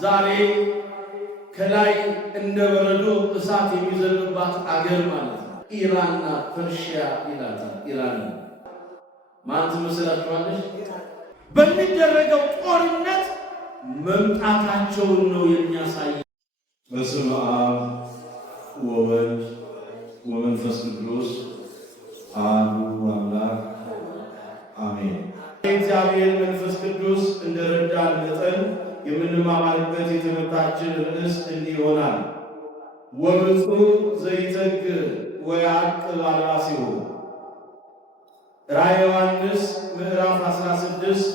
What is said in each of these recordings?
ዛሬ ከላይ እንደ በረዶ እሳት የሚዘንባት አገር ማለት ነው። ኢራንና ፐርሺያ ይላታል። ኢራን ማን ትመስላችኋለች? በሚደረገው ጦርነት መምጣታቸውን ነው የሚያሳይ። በስመ አብ ወወልድ ወመንፈስ ቅዱስ አሐዱ አምላክ አሜን። እግዚአብሔር መንፈስ ቅዱስ እንደረዳን መጠን የምንማማርበት የትምህርታችን ርዕስ እንዲህ ይሆናል። ወብፁዕ ዘይተግህ ወያዕቅብ አልባሲሁ። ራዕየ ዮሐንስ ምዕራፍ 16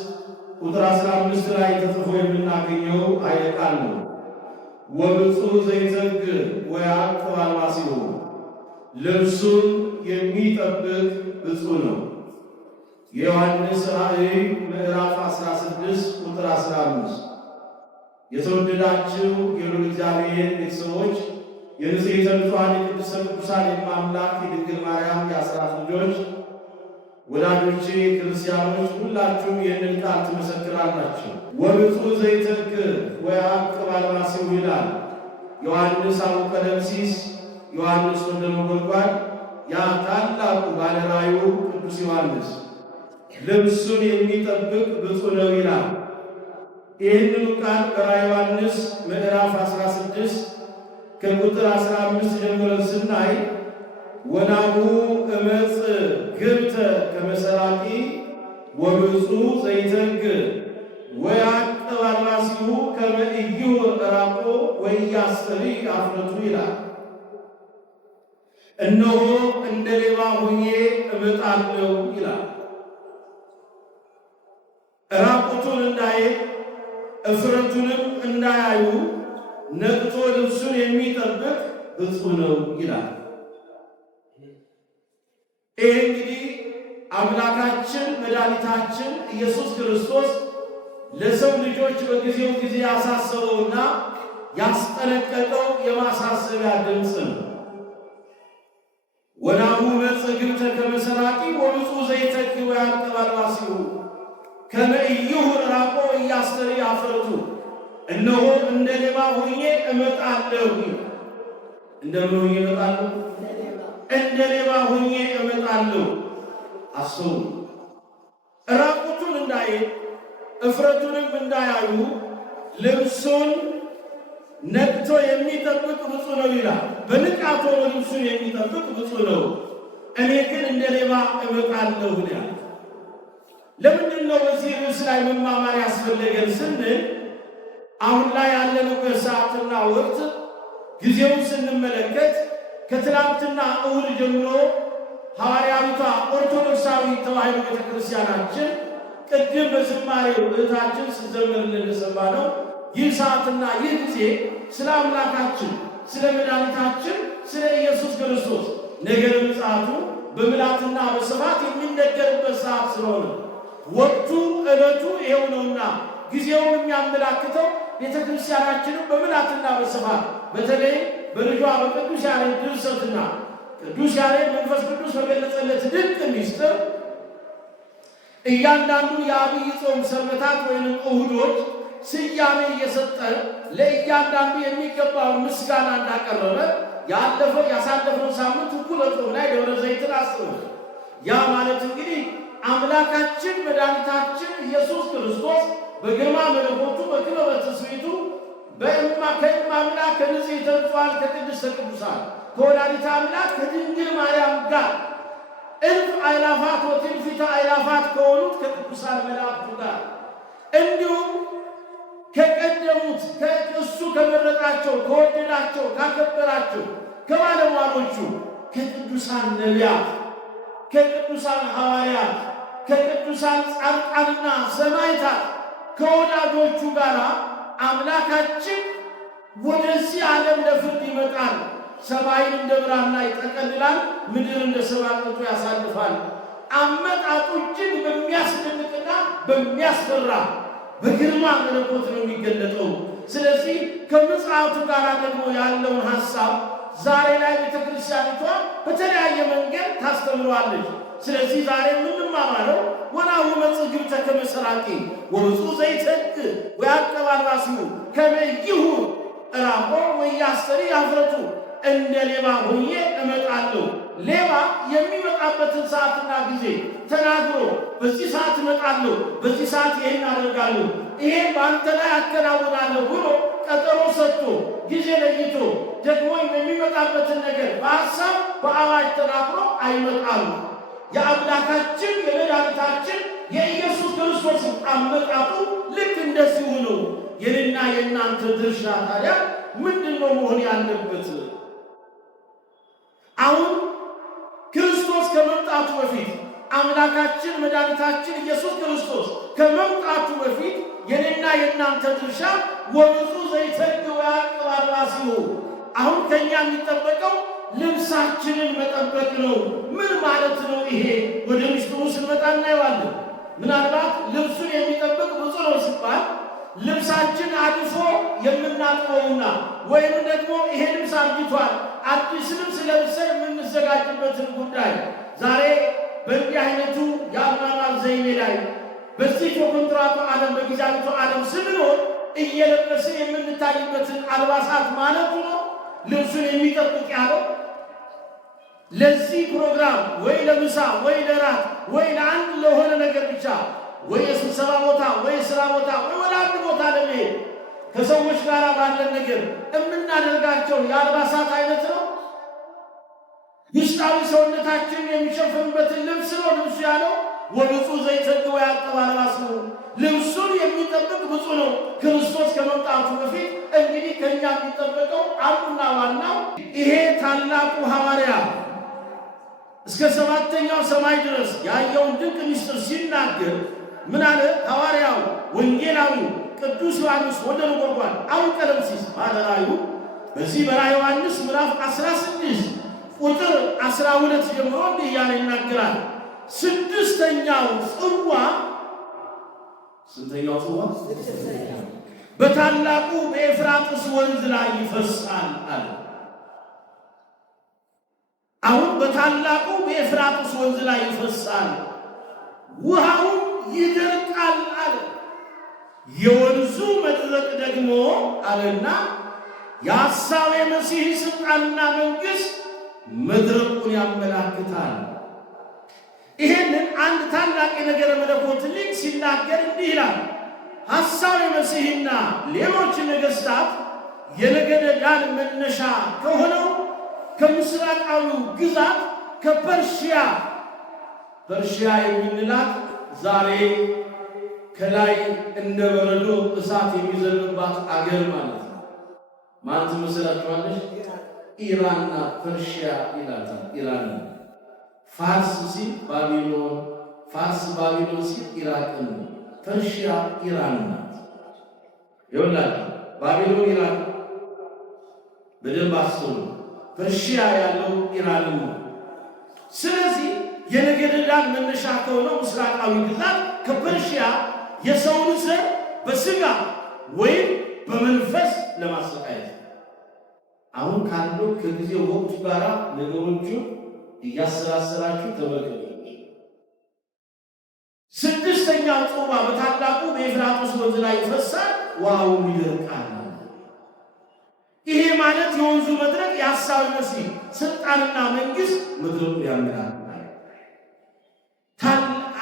ቁጥር 15 ላይ ተጽፎ የምናገኘው ኃይለ ቃል ነው። ወብፁዕ ዘይተግህ ወያዕቅብ አልባሲሁ፣ ልብሱን የሚጠብቅ ብፁዕ ነው። የዮሐንስ ራእይ ምዕራፍ 16 ቁጥር 15። የተወደዳችሁ የልዑል እግዚአብሔር ቤተሰቦች፣ የንጽሕተ ንጹሐን የቅድስተ ቅዱሳን የአምላክ የድንግል ማርያም የአስራት ልጆች፣ ወዳጆቼ ክርስቲያኖች ሁላችሁም ይህንን ቃል ትመሰክራላችሁ። ወብፁዕ ዘይተግህ ወያዕቅብ አልባሲሁ ይላል ዮሐንስ አቡ ቀለምሲስ፣ ዮሐንስ ወልደ ነጎድጓድ፣ ያ ታላቁ ባለ ራእዩ ቅዱስ ዮሐንስ ልብሱን የሚጠብቅ ብፁዕ ነው ይላል። ይህንኑ ቃል በራዕየ ዮሐንስ ምዕራፍ 16 ከቁጥር 15 ጀምረን ስናይ ወናሁ እመጽእ ግብተ ከመ ሰራቂ ወብፁዕ ዘይተግህ ወያዕቅብ አልባሲሁ ከመ ኢይሁር ዕራቆ ወኢያስተሪ ኀፍረቱ ይላል። እነሆ እንደ ሌባ ሆኜ እመጣለሁ ይላል። ራቁቱን እንዳይሄድ እፍረቱንም እንዳያዩ ነቅቶ ልብሱን የሚጠብቅ ብፁዕ ነው ይላል። ይህ እንግዲህ አምላካችን መድኃኒታችን ኢየሱስ ክርስቶስ ለሰው ልጆች በጊዜው ጊዜ ያሳሰበውና ያስጠነቀቀው የማሳሰቢያ ድምፅ ነው። ወናሁ እመጽእ ግብተ ከመ ሰራቂ ወብፁዕ ዘይተግህ ወያዕቅብ አልባሲሁ ከመ ኢይሁር ዕራቆ ወኢያስተሪ ኀፍረቱ። እነሆ እንደ ሌባ ሆኜ እመጣለሁ። እንደምን ሆኜ እመጣለሁ? እንደ ሌባ ሆኜ እመጣለሁ። አስቡ። ራቁቱን እንዳይሄድ እፍረቱንም እንዳያዩ ልብሱን ነቅቶ የሚጠብቅ ብፁዕ ነው ይላል። በንቃት ሆኖ ልብሱን የሚጠብቅ ብፁዕ ነው። እኔ ግን እንደ ሌባ እመጣለሁ ይላል። ለምንድን ነው በዚህ ርዕስ ላይ መማማር ያስፈለገን ስንል አሁን ላይ ያለንበት ሰዓትና ወቅት ጊዜውን ስንመለከት ከትናንትና እሁድ ጀምሮ ሐዋርያዊቷ ኦርቶዶክሳዊ ተዋሕዶ ቤተክርስቲያናችን ቅድም በዝማሬው እህታችን ስትዘምርልን እንደሰማነው ይህ ሰዓትና ይህ ጊዜ ስለ አምላካችን ስለ መድኃኒታችን ስለ ኢየሱስ ክርስቶስ ነገረ ምጽአቱ በምልአትና በስብሐት የሚነገርበት ሰዓት ስለሆነ ወቅቱ ዕለቱ ይኸው ነውና ጊዜውን የሚያመላክተው ቤተክርስቲያናችንን በምልአትና በስብሐት በተለይ በልጇ በቅዱስ ያሬድ ድርሰትና ቅዱስ ያሬድ መንፈስ ቅዱስ በገለጸለት ድንቅ ምስጢር እያንዳንዱ የአብይ ጾም ሰንበታት ወይም እሁዶች ስያሜ እየሰጠ ለእያንዳንዱ የሚገባውን ምስጋና እንዳቀረበ ያሳለፈው ሳምንት እኩለ ጾም ላይ ደብረ ዘይትን አስበ። ያ ማለት እንግዲህ አምላካችን መድኃኒታችን ኢየሱስ ክርስቶስ በግርማ መለኮቱ በክበበ ትስብእቱ ከእመ አምላክ ከንጽሕተ ንጹሐን ከቅድስተ ቅዱሳን ከወላዲተ አምላክ ከድንግል ማርያም ጋር እልፍ አእላፋት ወትንቢተ አእላፋት ከሆኑት ከቅዱሳን መላእክቱ ጋር እንዲሁም ከቀደሙት እሱ ከመረጣቸው ከወደዳቸው ካከበራቸው ከባለሟሎቹ ከቅዱሳን ነቢያት ከቅዱሳን ሐዋርያት ከቅዱሳን ጻድቃንና ሰማዕታት ከወዳጆቹ ጋር አምላካችን ወደዚህ ዓለም ለፍርድ ይመጣል። ሰማይን እንደ ብራና ይጠቀልላል፣ ምድር እንደ ሰባቅቶ ያሳልፋል። አመጣጡ እጅግ በሚያስደንቅና በሚያስፈራ በግርማ መለኮት ነው የሚገለጠው። ስለዚህ ከምጽአቱ ጋር ደግሞ ያለውን ሐሳብ ዛሬ ላይ ቤተክርስቲያኒቷ በተለያየ መንገድ ታስተምረዋለች። ስለዚህ ዛሬ የምንማማረው ወናሁ እመጽእ ግብተ ከመ ሰራቂ ወብፁዕ ዘይተግህ ወያዕቅብ አልባሲሁ ከመይሁ ራቆ ወያስተሪ ያፍረቱ እንደ ሌባ ሆኜ እመጣለሁ። ሌባ የሚመጣበትን ሰዓትና ጊዜ ተናግሮ በዚህ ሰዓት እመጣለሁ፣ በዚህ ሰዓት ይህን አደርጋለሁ፣ ይሄን በአንተ ላይ አከናውናለሁ ብሎ ቀጠሮ ሰጥቶ ጊዜ ለይቶ ደግሞ የሚመጣበትን ነገር በሐሳብ በአዋጅ ተናግሮ አይመጣሉ። የአምላካችን የመድኃኒታችን የኢየሱስ ክርስቶስ አመጣጡ ልክ እንደዚሁ ነው። የኔና የእናንተ ድርሻ ታዲያ ምንድነው መሆን ያለበት? አሁን ክርስቶስ ከመምጣቱ በፊት አምላካችን መድኃኒታችን ኢየሱስ ክርስቶስ ከመምጣቱ በፊት የኔና የእናንተ ድርሻ ወብፁዕ ዘይተግው ወያዕቅብ አልባሲሁ። አሁን ከኛ የሚጠበቀው ልብሳችንን መጠበቅ ነው። ምን ማለት ነው ይሄ? ወደ ምስጢሩ ስንመጣ እናየዋለን። ምናልባት ልብሱን የሚጠብቅ ብፁዕ ነው ሲባል ልብሳችን አድፎ የምናጥበውና ወይም ደግሞ ይሄ ልብስ አርጅቷል አዲስ ልብስ ለብሰን የምንዘጋጅበትን ጉዳይ ዛሬ በእንዲህ አይነቱ የአኗኗር ዘይቤ ላይ በዚህ በኮንትራቱ ዓለም በጊዜያዊቱ ዓለም ስንኖር እየለበስን የምንታይበትን አልባሳት ማለቱ ነው ልብሱን የሚጠብቅ ያለው። ለዚህ ፕሮግራም ወይ ለምሳ ወይ ለራት ወይ ለአንድ ለሆነ ነገር ብቻ ወይ የስብሰባ ቦታ ወይ የሥራ ቦታ ወይ ወደ አንድ ቦታ ለመሄድ ከሰዎች ጋር ባለን ነገር የምናደርጋቸው የአልባሳት አይነት ነው። ውስጣዊ ሰውነታችን የሚሸፍንበትን ልብስ ነው ልብሱ ያለው። ወብፁዕ ዘይተግው ወያዕቅብ አልባሲሁ፣ ልብሱን የሚጠብቅ ብፁዕ ነው። ክርስቶስ ከመምጣቱ በፊት እንግዲህ ከኛ የሚጠበቀው አንዱና ዋናው ይሄ ታላቁ ሐዋርያ እስከ ሰባተኛው ሰማይ ድረስ ያየውን ድንቅ ምስጢር ሲናገር ምን አለ? ሐዋርያው ወንጌላዊ ቅዱስ ዮሐንስ ወልደ ነጎድጓድ አቡነ ቀለምሲስ ባለ ራእዩ በዚህ በራእየ ዮሐንስ ምዕራፍ 16 ቁጥር 12 ጀምሮ እንዲህ እያለ ይናገራል። ስድስተኛው ጽዋ ስንተኛው ጽዋ? በታላቁ በኤፍራጥስ ወንዝ ላይ ይፈሳል አለ። አሁን በታላቁ በኤፍራጥስ ወንዝ ላይ ይፈሳል፣ ውሃው ይደርቃል አለ። የወንዙ መድረቅ ደግሞ አለና የሐሳዌ መሲሕ ሥልጣንና መንግሥት መድረቁን ያመላክታል። ይህንን አንድ ታላቅ የነገረ መለኮት ሊቅ ሲናገር እንዲህ ይላል። ሐሳዌ መሲሕና ሌሎች ነገሥታት የነገደ ዳን መነሻ ከሆነው ከምስራቃዊው ግዛት ከፐርሺያ የምንላት ዛሬ ከላይ እንደ በረዶ እሳት የሚዘንባት አገር ማለት ነው። ማን ትመስላችኋለች? ኢራንና ፐርሺያ ይላታል። ኢራን ፋርስ ሲል ባቢሎን፣ ፋርስ ባቢሎን ሲል ኢራቅን፣ ፐርሺያ ኢራን ናት። ይኸውላችሁ ባቢሎን ኢራቅ በደንብ አስተውሉ። ፐርሺያ ያለው ኢራን ነው። ስለዚህ የነገደ ዳን መነሻ ከሆነው ምስራቃዊ ግዛት ከፐርሺያ የሰውን ዘር በስጋ ወይም በመንፈስ ለማሰቃየት አሁን ካለው ከጊዜው ወቅቱ ጋር ነገሮቹ እያሰላሰላችሁ ተመልከቱ። ስድስተኛው ጽዋ በታላቁ በኤፍራጥስ ወንዝ ላይ ይፈሳል፣ ውሃውም ይደርቃል። ይሄ ማለት የወንዙ መድረቅ የሐሳዌ መሲሕ ሥልጣንና መንግሥት መድረቁ ያመላክታል።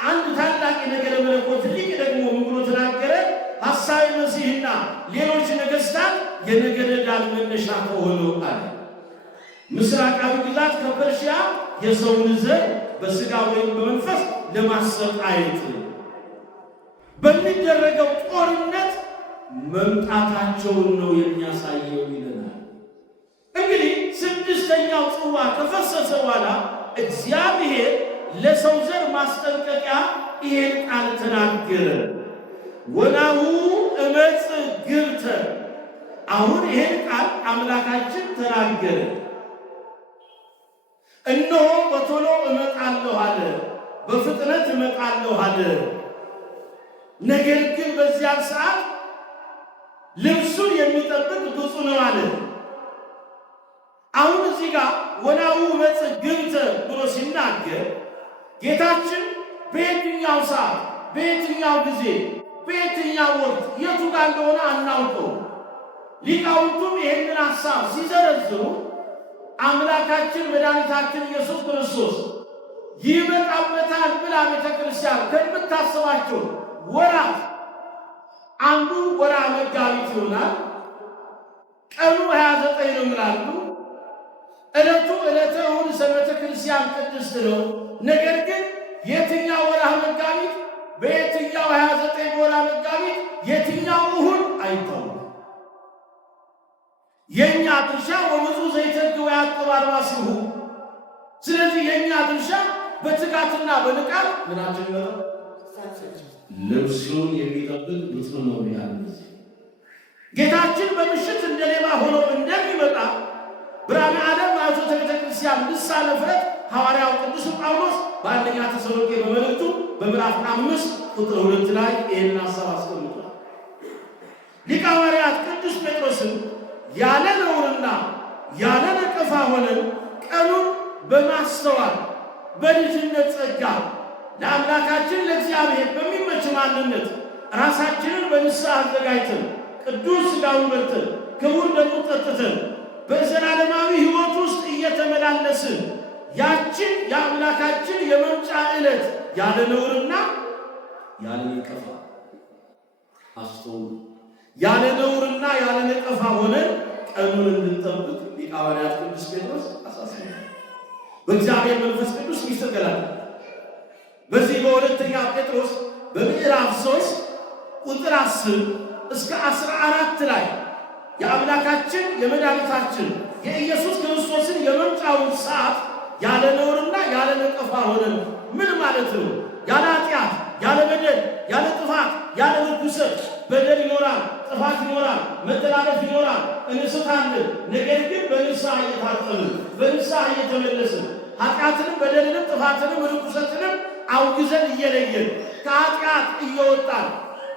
አንድ ታላቅ የነገረ መለኮት ሊቅ ደግሞ ምን ብሎ ተናገረ? ሐሳዌ መሲሕና ሌሎች ነገሥታት የነገደ ዳን መነሻ ከሆነው አለ። ምስራቃዊ ግዛት ከፐርሺያ የሰውን ዘር በሥጋ ወይም በመንፈስ ለማሰቃየት በሚደረገው ጦርነት መምጣታቸውን ነው የሚያሳየው ይለናል። እንግዲህ ስድስተኛው ጽዋ ከፈሰሰ በኋላ እግዚአብሔር ለሰው ዘር ማስጠንቀቂያ ይሄን ቃል ተናገረ። ወናሁ እመጽእ ግብተ። አሁን ይሄን ቃል አምላካችን ተናገረ። እነሆ በቶሎ እመጣለሁ አለ፣ በፍጥነት እመጣለሁ አለ። ነገር ግን በዚያን ሰዓት ልብሱን የሚጠብቅ ብፁዕ ነው አለ። አሁን እዚህ ጋር ወናሁ እመጽእ ግብተ ብሎ ሲናገር ጌታችን በየትኛው ሰዓት፣ በየትኛው ጊዜ፣ በየትኛው ወቅት የቱ ጋር እንደሆነ አናውቀው። ሊቃውንቱም ይህንን ሐሳብ ሲዘረዝሩ አምላካችን መድኃኒታችን ኢየሱስ ክርስቶስ ይመጣበታል ብላ ቤተ ክርስቲያን ከምታስባቸው ወራት አንዱ ወርኃ መጋቢት ይሆናል። ቀኑ 29 ነው ይላሉ። ዕለቱ ዕለተ እሑድ ሰንበተ ክርስቲያን ቅድስት ነው። ነገር ግን የትኛው ወርኃ መጋቢት በየትኛው 29 ወርኃ መጋቢት የትኛው እሑድ አይታወቅም። የኛ ድርሻ ወብዙ ዘይተግው ያዕቅብ አርባሲሁ። ስለዚህ የኛ ድርሻ በትጋትና በንቃት ምናችን ነው ልብሱን የሚጠብቅ ብፁዕ ነው ያለ ጌታችን በምሽት እንደ ሌባ ሆኖ እንደሚመጣ ብርሃነ ዓለም ማዕዞተ ቤተ ክርስቲያን ልሳነ ፍረት ሐዋርያው ቅዱስ ጳውሎስ በአንደኛ ተሰሎንቄ በመልእክቱ በምዕራፍ 5 ቁጥር 2 ላይ ይህንን ሐሳብ አስቀምጧል። ሊቀ ሐዋርያት ቅዱስ ጴጥሮስም ያለ ነውርና ያለ ነቀፋ ሆነን ቀኑን በማስተዋል በልጅነት ጸጋ ለአምላካችን ለእግዚአብሔር በሚመች ማንነት ራሳችንን በንስሐ አዘጋጅተን ቅዱስ ሥጋውን በልተን ክቡር ደሙን ጠጥተን በዘላለማዊ ሕይወት ውስጥ እየተመላለስን ያችን የአምላካችን የመምጫ ዕለት ያለ ነውርና ያለ ነቀፋ አስተውሉ፣ ያለ ነውርና ያለ ነቀፋ ሆነን ቀኑን እንድንጠብቅ ሊቀ ሐዋርያት ቅዱስ ጴጥሮስ አሳስበናል። በእግዚአብሔር መንፈስ ቅዱስ ይስተገላል። በዚህ በሁለተኛ ጴጥሮስ በምዕራፍ 3 ቁጥር 10 እስከ 14 ላይ የአምላካችን የመድኃኒታችን የኢየሱስ ክርስቶስን የመምጫውን ሰዓት ያለ ነውርና ያለ ነቀፋ ሆነን ምን ማለት ነው? ያለ ኃጢአት፣ ያለ በደል፣ ያለ ጥፋት፣ ያለ ርኩሰት። በደል ይኖራል፣ ጥፋት ይኖራል፣ መተላለፍ ይኖራል፣ እንስታለን። ነገር ግን በንስሐ እየታጠብን በንስሐ እየተመለስን ኃጢአትንም በደልንም ጥፋትንም ርኩሰትንም አውግዘን እየለየን ከኃጢአት እየወጣን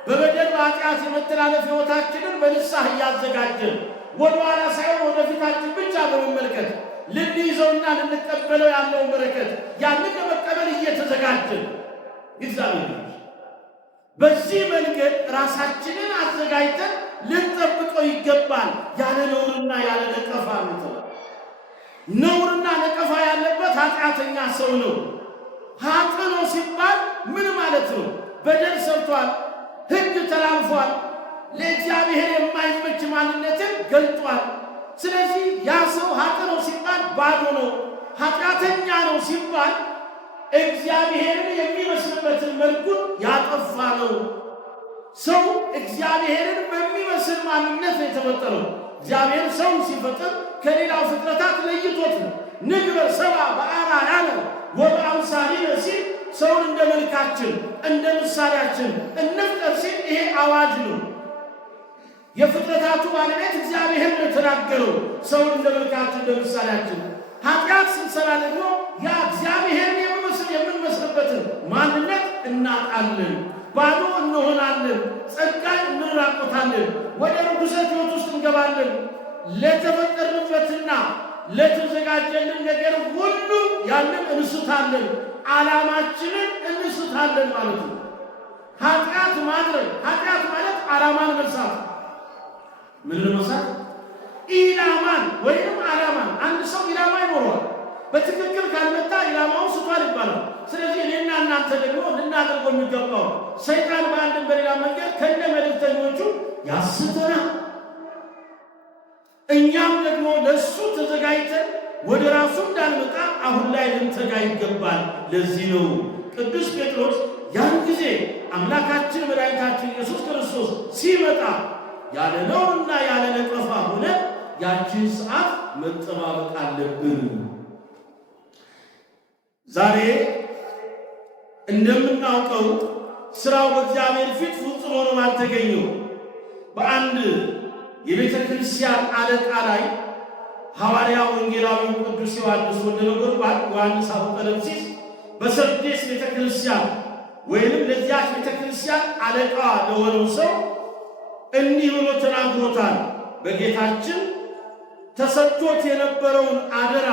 በበደል በኃጢአት የመተላለፍ ሕይወታችንን በንስሐ እያዘጋጀን ወደኋላ ሳይሆን ወደፊታችን ብቻ በመመልከት ልንይዘውና ልንቀበለው ያለውን በረከት ያንን ለመቀበል እየተዘጋጀን እግዚአብሔር በዚህ መንገድ ራሳችንን አዘጋጅተን ልንጠብቀው ይገባል። ያለ ነውርና ያለ ነቀፋ ነው። ነውርና ነቀፋ ያለበት ኃጢአተኛ ሰው ነው። ኃጥእ ነው ሲባል ምን ማለት ነው? በደል ሰርቷል፣ ሕግ ተላልፏል፣ ለእግዚአብሔር የማይመች ማንነትን ገልጧል። ስለዚህ ያ ሰው ኃጥእ ነው ሲባል ባዶ ነው። ኃጢአተኛ ነው ሲባል እግዚአብሔርን የሚመስልበትን መልኩን ያጠፋ ነው። ሰው እግዚአብሔርን በሚመስል ማንነት ነው የተፈጠረው። እግዚአብሔር ሰው ሲፈጥር ከሌላው ፍጥረታት ለይቶት ነው። ንግበር ሰብአ በአርአያነ ወበአምሳሊነ ሲል ሰውን እንደ መልካችን እንደ ምሳሌያችን እንፍጠር ሲል ይሄ አዋጅ ነው። የፍጥረታቱ ባለቤት እግዚአብሔር ነው የተናገረው። ሰውን እንደ መልካችን እንደ ምሳሌያችን። ኃጢአት ስንሰራ ደግሞ ያ እግዚአብሔርን የምንመስልበትን ማንነት እናጣለን፣ ባዶ እንሆናለን፣ ጸጋን እንራቆታለን፣ ወደ ርኩሰት ሕይወት ውስጥ እንገባለን። ለተፈጠርንበትና ለተዘጋጀልን ነገር ሁሉ ያንን እንስታለን፣ ዓላማችንን እንስታለን ማለት ነው። ኃጢአት ማድረግ ኃጢአት ማለት ዓላማን መርሳት። ምን መርሳት? ኢላማን ወይም ዓላማን። አንድ ሰው ኢላማ ይኖረዋል። በትክክል ካልመጣ ኢላማውን ስቷል ይባላል። ስለዚህ እኔና እናንተ ደግሞ ልናደርገው የሚገባው ሰይጣን በአንድም በሌላ መንገድ ከነ መልእክተኞቹ ያስተናል። እኛም ደግሞ ለሱ ተዘጋጅተን ወደ ራሱ እንዳንመጣ አሁን ላይ ልንተጋ ይገባል። ለዚህ ነው ቅዱስ ጴጥሮስ ያን ጊዜ አምላካችን መድኃኒታችን ኢየሱስ ክርስቶስ ሲመጣ ያለ ነውርና ያለ ነቀፋ ሆነ ያችን ሰዓት መጠባበቅ አለብን። ዛሬ እንደምናውቀው ስራው በእግዚአብሔር ፊት ፍጹም ሆኖ አልተገኘው። በአንድ የቤተ ክርስቲያን አለቃ ላይ ሐዋርያው ወንጌላዊ ቅዱስ ዮሐንስ ወልደ ነጎድጓድ ዮሐንስ አፈቀለምሲስ በሰርዴስ ቤተ ክርስቲያን ወይንም ለዚያች ቤተ ክርስቲያን አለቃ ለሆነው ሰው እንዲህ ብሎ ተናግሮታል። በጌታችን ተሰጥቶት የነበረውን አደራ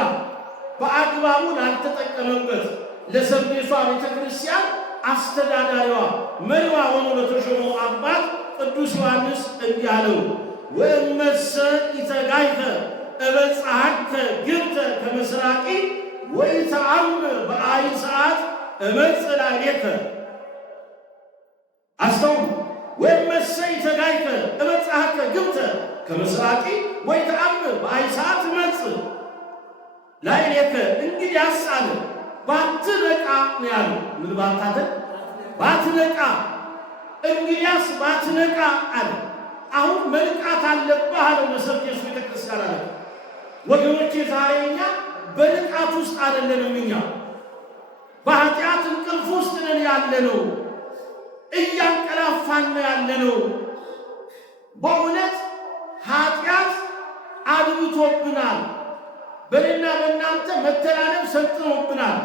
በአግባቡ ላልተጠቀመበት ለሰርዴሷ ቤተ ክርስቲያን አስተዳዳሪዋ መሪዋ ሆኖ ለተሾመው አባት ቅዱስ ዮሐንስ እንዲህ አለው። ወእመሰ ኢተጋይከ እበጽሐከ ግብተ ከምስራቂ ወኢተአምር በአይ ሰዓት እመጽእ ላዕሌከ። አስተውሉ። ወእመሰ ኢተጋይከ እበጽሐከ ግብተ ከምስራቂ ወኢተአምር በአይ ሰዓት እመጽእ ላዕሌከ። እንግዲያስ አለ ባትነቃ ነው ያለው። ምን ባታደርግ? ባትነቃ። እንግዲያስ ባትነቃ አለ። አሁን መንቃት አለብህ አለው ለሰርዴስ ቤተክርስቲያን አለ። ወገኖቼ ዛሬ እኛ በንቃት ውስጥ አይደለንም። እኛ በኃጢአት እንቅልፍ ውስጥ ነን ያለነው። እያንቀላፋን ነው ያለነው። በእውነት ኃጢአት አድብቶብናል። በእኔና በእናንተ መተላለፍ ሰልጥኖብናል።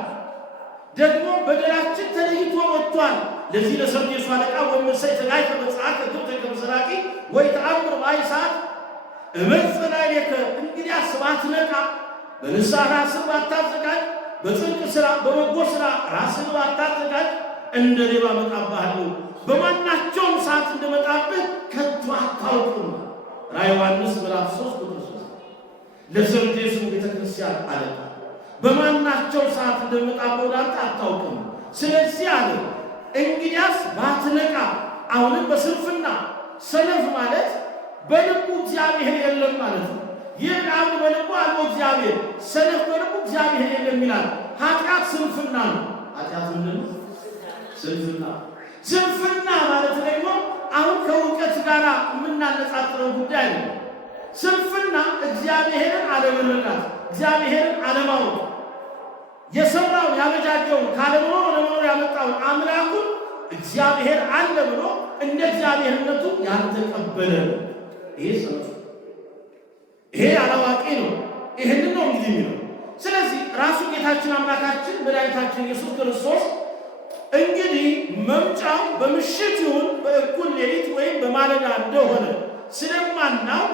ደግሞ በደላችን ተለይቶ ወጥቷል። ለዚህ ለሰርዴሱ አለቃ ወእመሰ ኢተጋይከ እበጽሐከ ግብተ ከምስራቂ ወኢተአምር በአይ ሰዓት እመጽእ ላዕሌከ። እንግዲያስ ባትነቃ፣ በንስሐ ራስን ባታዘጋጅ፣ በጽድቅ ሥራ በበጎ ሥራ ራስን ባታዘጋጅ እንደ ሌባ እመጣብሃለሁ፣ በማናቸውም ሰዓት እንደመጣብህ ከቶ አታውቅም። ራዕየ ዮሐንስ ምዕራፍ 3 ቁጥር 3 ለሰርዴሱ ቤተክርስቲያን አለቃ በማናቸው ሰዓት እንደመጣብህ ወደ አንተ አታውቅም። ስለዚህ አለ እንግዲያስ ባትነቃ። አሁንም በስንፍና ሰነፍ ማለት በልቡ እግዚአብሔር የለም ማለት ነው። ይህ አንድ በልቡ አለው እግዚአብሔር፣ ሰነፍ በልቡ እግዚአብሔር የለም ይላል። ኃጢአት ስንፍና ነው። ኃጢአት ምንድን ነው? ስንፍና። ስንፍና ማለት ደግሞ አሁን ከእውቀት ጋር የምናነጻጽረው ጉዳይ ነው። ስንፍና እግዚአብሔርን አለመረዳት፣ እግዚአብሔርን አለማወቅ፣ የሰራውን ያበጃጀውን ካለመኖር ወደ መኖር ያመጣውን አምላኩን እግዚአብሔር አለ ብሎ እንደ እግዚአብሔርነቱ ያልተቀበለ ነው። ይሄ ሰው ይሄ አላዋቂ ነው። ይሄንን ነው እንግዲህ የሚለው። ስለዚህ ራሱ ጌታችን አምላካችን መድኃኒታችን ኢየሱስ ክርስቶስ እንግዲህ መምጫው በምሽት ይሁን በእኩል ሌሊት ወይም በማለዳ እንደሆነ ስለማናውቅ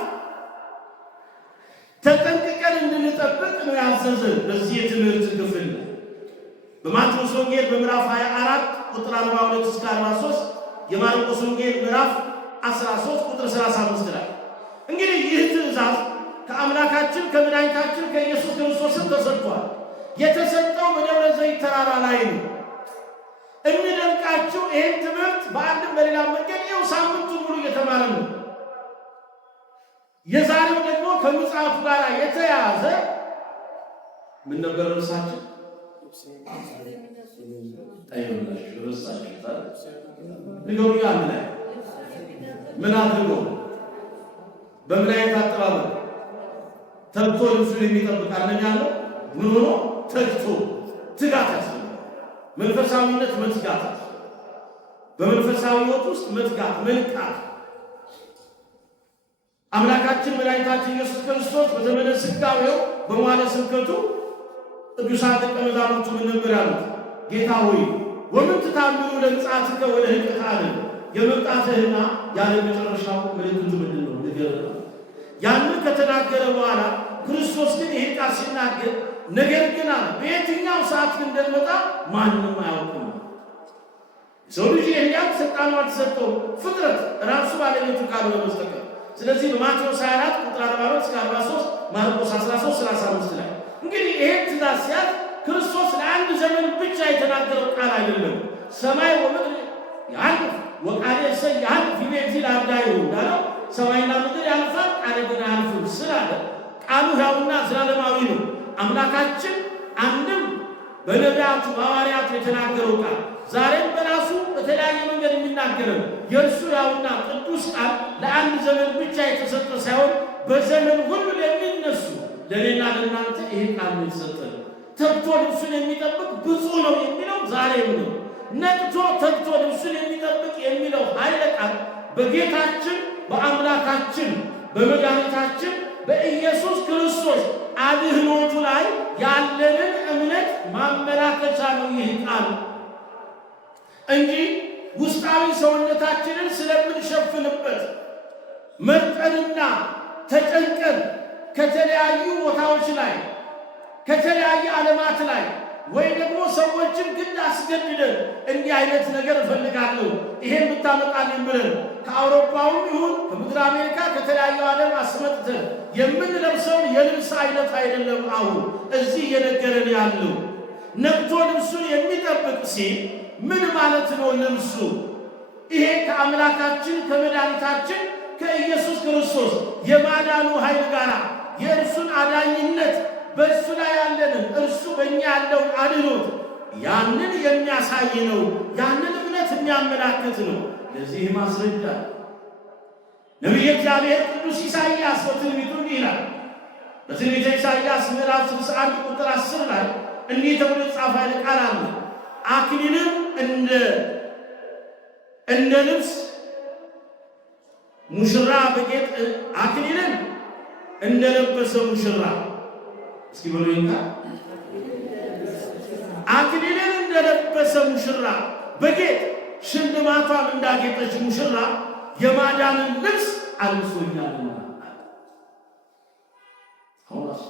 ተጠንቅቀን እንድንጠብቅ ነው ያዘዘን። በዚህ የትምህርት ክፍል በማቴዎስ ወንጌል በምዕራፍ 24 ቁጥር 42 እስከ 43፣ የማርቆስ ወንጌል ምዕራፍ 13 ቁጥር 35 ላይ እንግዲህ ይህ ትእዛዝ ከአምላካችን ከመድኃኒታችን ከኢየሱስ ክርስቶስም ተሰጥቷል። የተሰጠው በደብረ ዘይት ተራራ ላይ ነው። የሚደንቃችሁ ይህን ትምህርት በአንድም በሌላ መንገድ ይኸው ሳምንቱ ሙሉ እየተማረ ነው። የዛሬው ደግሞ ከምጽአቱ ጋር የተያያዘ ምን ነበር? ርዕሳችን ንገሩኛ። ምን አድርጎ በምን አይነት አጠባበቅ ተግቶ ልብሱን የሚጠብቅ አለኝ ያለው ምን ሆኖ ተግቶ ትጋት ያስፈልጋል። መንፈሳዊነት መትጋት፣ በመንፈሳዊ ሕይወት ውስጥ መትጋት መንቃት። አምላካችን መድኃኒታችን ኢየሱስ ክርስቶስ በዘመነ ሥጋዌው በመዋዕለ ስብከቱ ቅዱሳን ደቀ መዛሙርቱ ምን ነበር ያሉት? ጌታ ሆይ ወምን ትታምኑ ለምጽአትከ ወለህልቀተ ዓለም፣ የመምጣትህና ያለ መጨረሻው ምልክቱ ምንድን ነው ንገረን። ያንን ከተናገረ በኋላ ክርስቶስ ግን ይሄ ቃል ሲናገር ነገር ግን በየትኛው ሰዓት ግን እንደሚመጣ ማንም አያውቅም። ሰው ልጅ ይህን ስልጣኑ አልተሰጠውም፣ ፍጥረት ራሱ ባለቤቱ ካልሆነ በስተቀር። ስለዚህ በማቴዎስ 24 ቁጥር 42 እስከ 43፣ ማርቆስ 13 35 ላይ እንግዲህ ይሄን ትእዛዝ ሲያዝ ክርስቶስ ለአንድ ዘመን ብቻ የተናገረው ቃል አይደለም። ሰማይ ወምድር ያልፍ ወቃሌ ሰይ ያልፍ ይቤት ላዳዩ እንዳለው ሰማይና ምድር ያልፋል ቃሌ ግን አያልፍም ስላለ ቃሉ ሕያውና ዘላለማዊ ነው። አምላካችን አንድም በነቢያቱ በሐዋርያቱ የተናገረው ቃል ዛሬም በራሱ በተለያየ መንገድ የሚናገረው የእርሱ ሕያውና ቅዱስ ቃል ለአንድ ዘመን ብቻ የተሰጠ ሳይሆን በዘመን ሁሉ ለሚነሱ ለእኔና ለእናንተ ይሄ ቃል ነው የተሰጠን። ተግቶ ልብሱን የሚጠብቅ ብፁዕ ነው የሚለው ዛሬም ነው። ነቅቶ ተግቶ ልብሱን የሚጠብቅ የሚለው ኃይለ ቃል በጌታችን በአምላካችን በመድኃኒታችን በኢየሱስ ክርስቶስ አድኅኖቱ ላይ ያለንን እምነት ማመላከቻ ነው ይህ ቃል እንጂ ውስጣዊ ሰውነታችንን ስለምንሸፍንበት መርጠንና ተጨንቀን ከተለያዩ ቦታዎች ላይ ከተለያየ ዓለማት ላይ ወይ ደግሞ ሰዎችን ግድ አስገድደን እንዲህ አይነት ነገር እፈልጋለሁ ይሄን ብታመጣልኝ ብለን ከአውሮፓውም ይሁን ከምድር አሜሪካ ከተለያዩ ዓለም አስመጥተን የምንለብሰውን የልብስ አይነት አይደለም። አሁን እዚህ እየነገረን ያለው ነቅቶ ልብሱን የሚጠብቅ ሲል ምን ማለት ነው? ልብሱ ይሄ ከአምላካችን ከመድኃኒታችን ከኢየሱስ ክርስቶስ የማዳኑ ኃይል ጋር የእርሱን አዳኝነት በእሱ ላይ ያለንን እርሱ በእኛ ያለውን አድኖት ያንን የሚያሳይ ነው። ያንን እምነት የሚያመላክት ነው። ለዚህ ማስረጃ ነቢየ እግዚአብሔር ቅዱስ ኢሳይያስ በትንቢቱ እንዲህ ይላል። በትንቢተ ኢሳይያስ ምዕራፍ 61 ቁጥር 10 ላይ እንዲህ ተብሎ የተጻፈ ቃል አለ። አክሊልም እንደ ልብስ ሙሽራ በጌጥ አክሊልን እንደለበሰ ሙሽራ እስኪ በሉኝና አክሊልን እንደለበሰ ሙሽራ በጌጥ ሽልማቷን እንዳጌጠች ሙሽራ የማዳንን ልብስ አልብሶኛልና። አሁንስ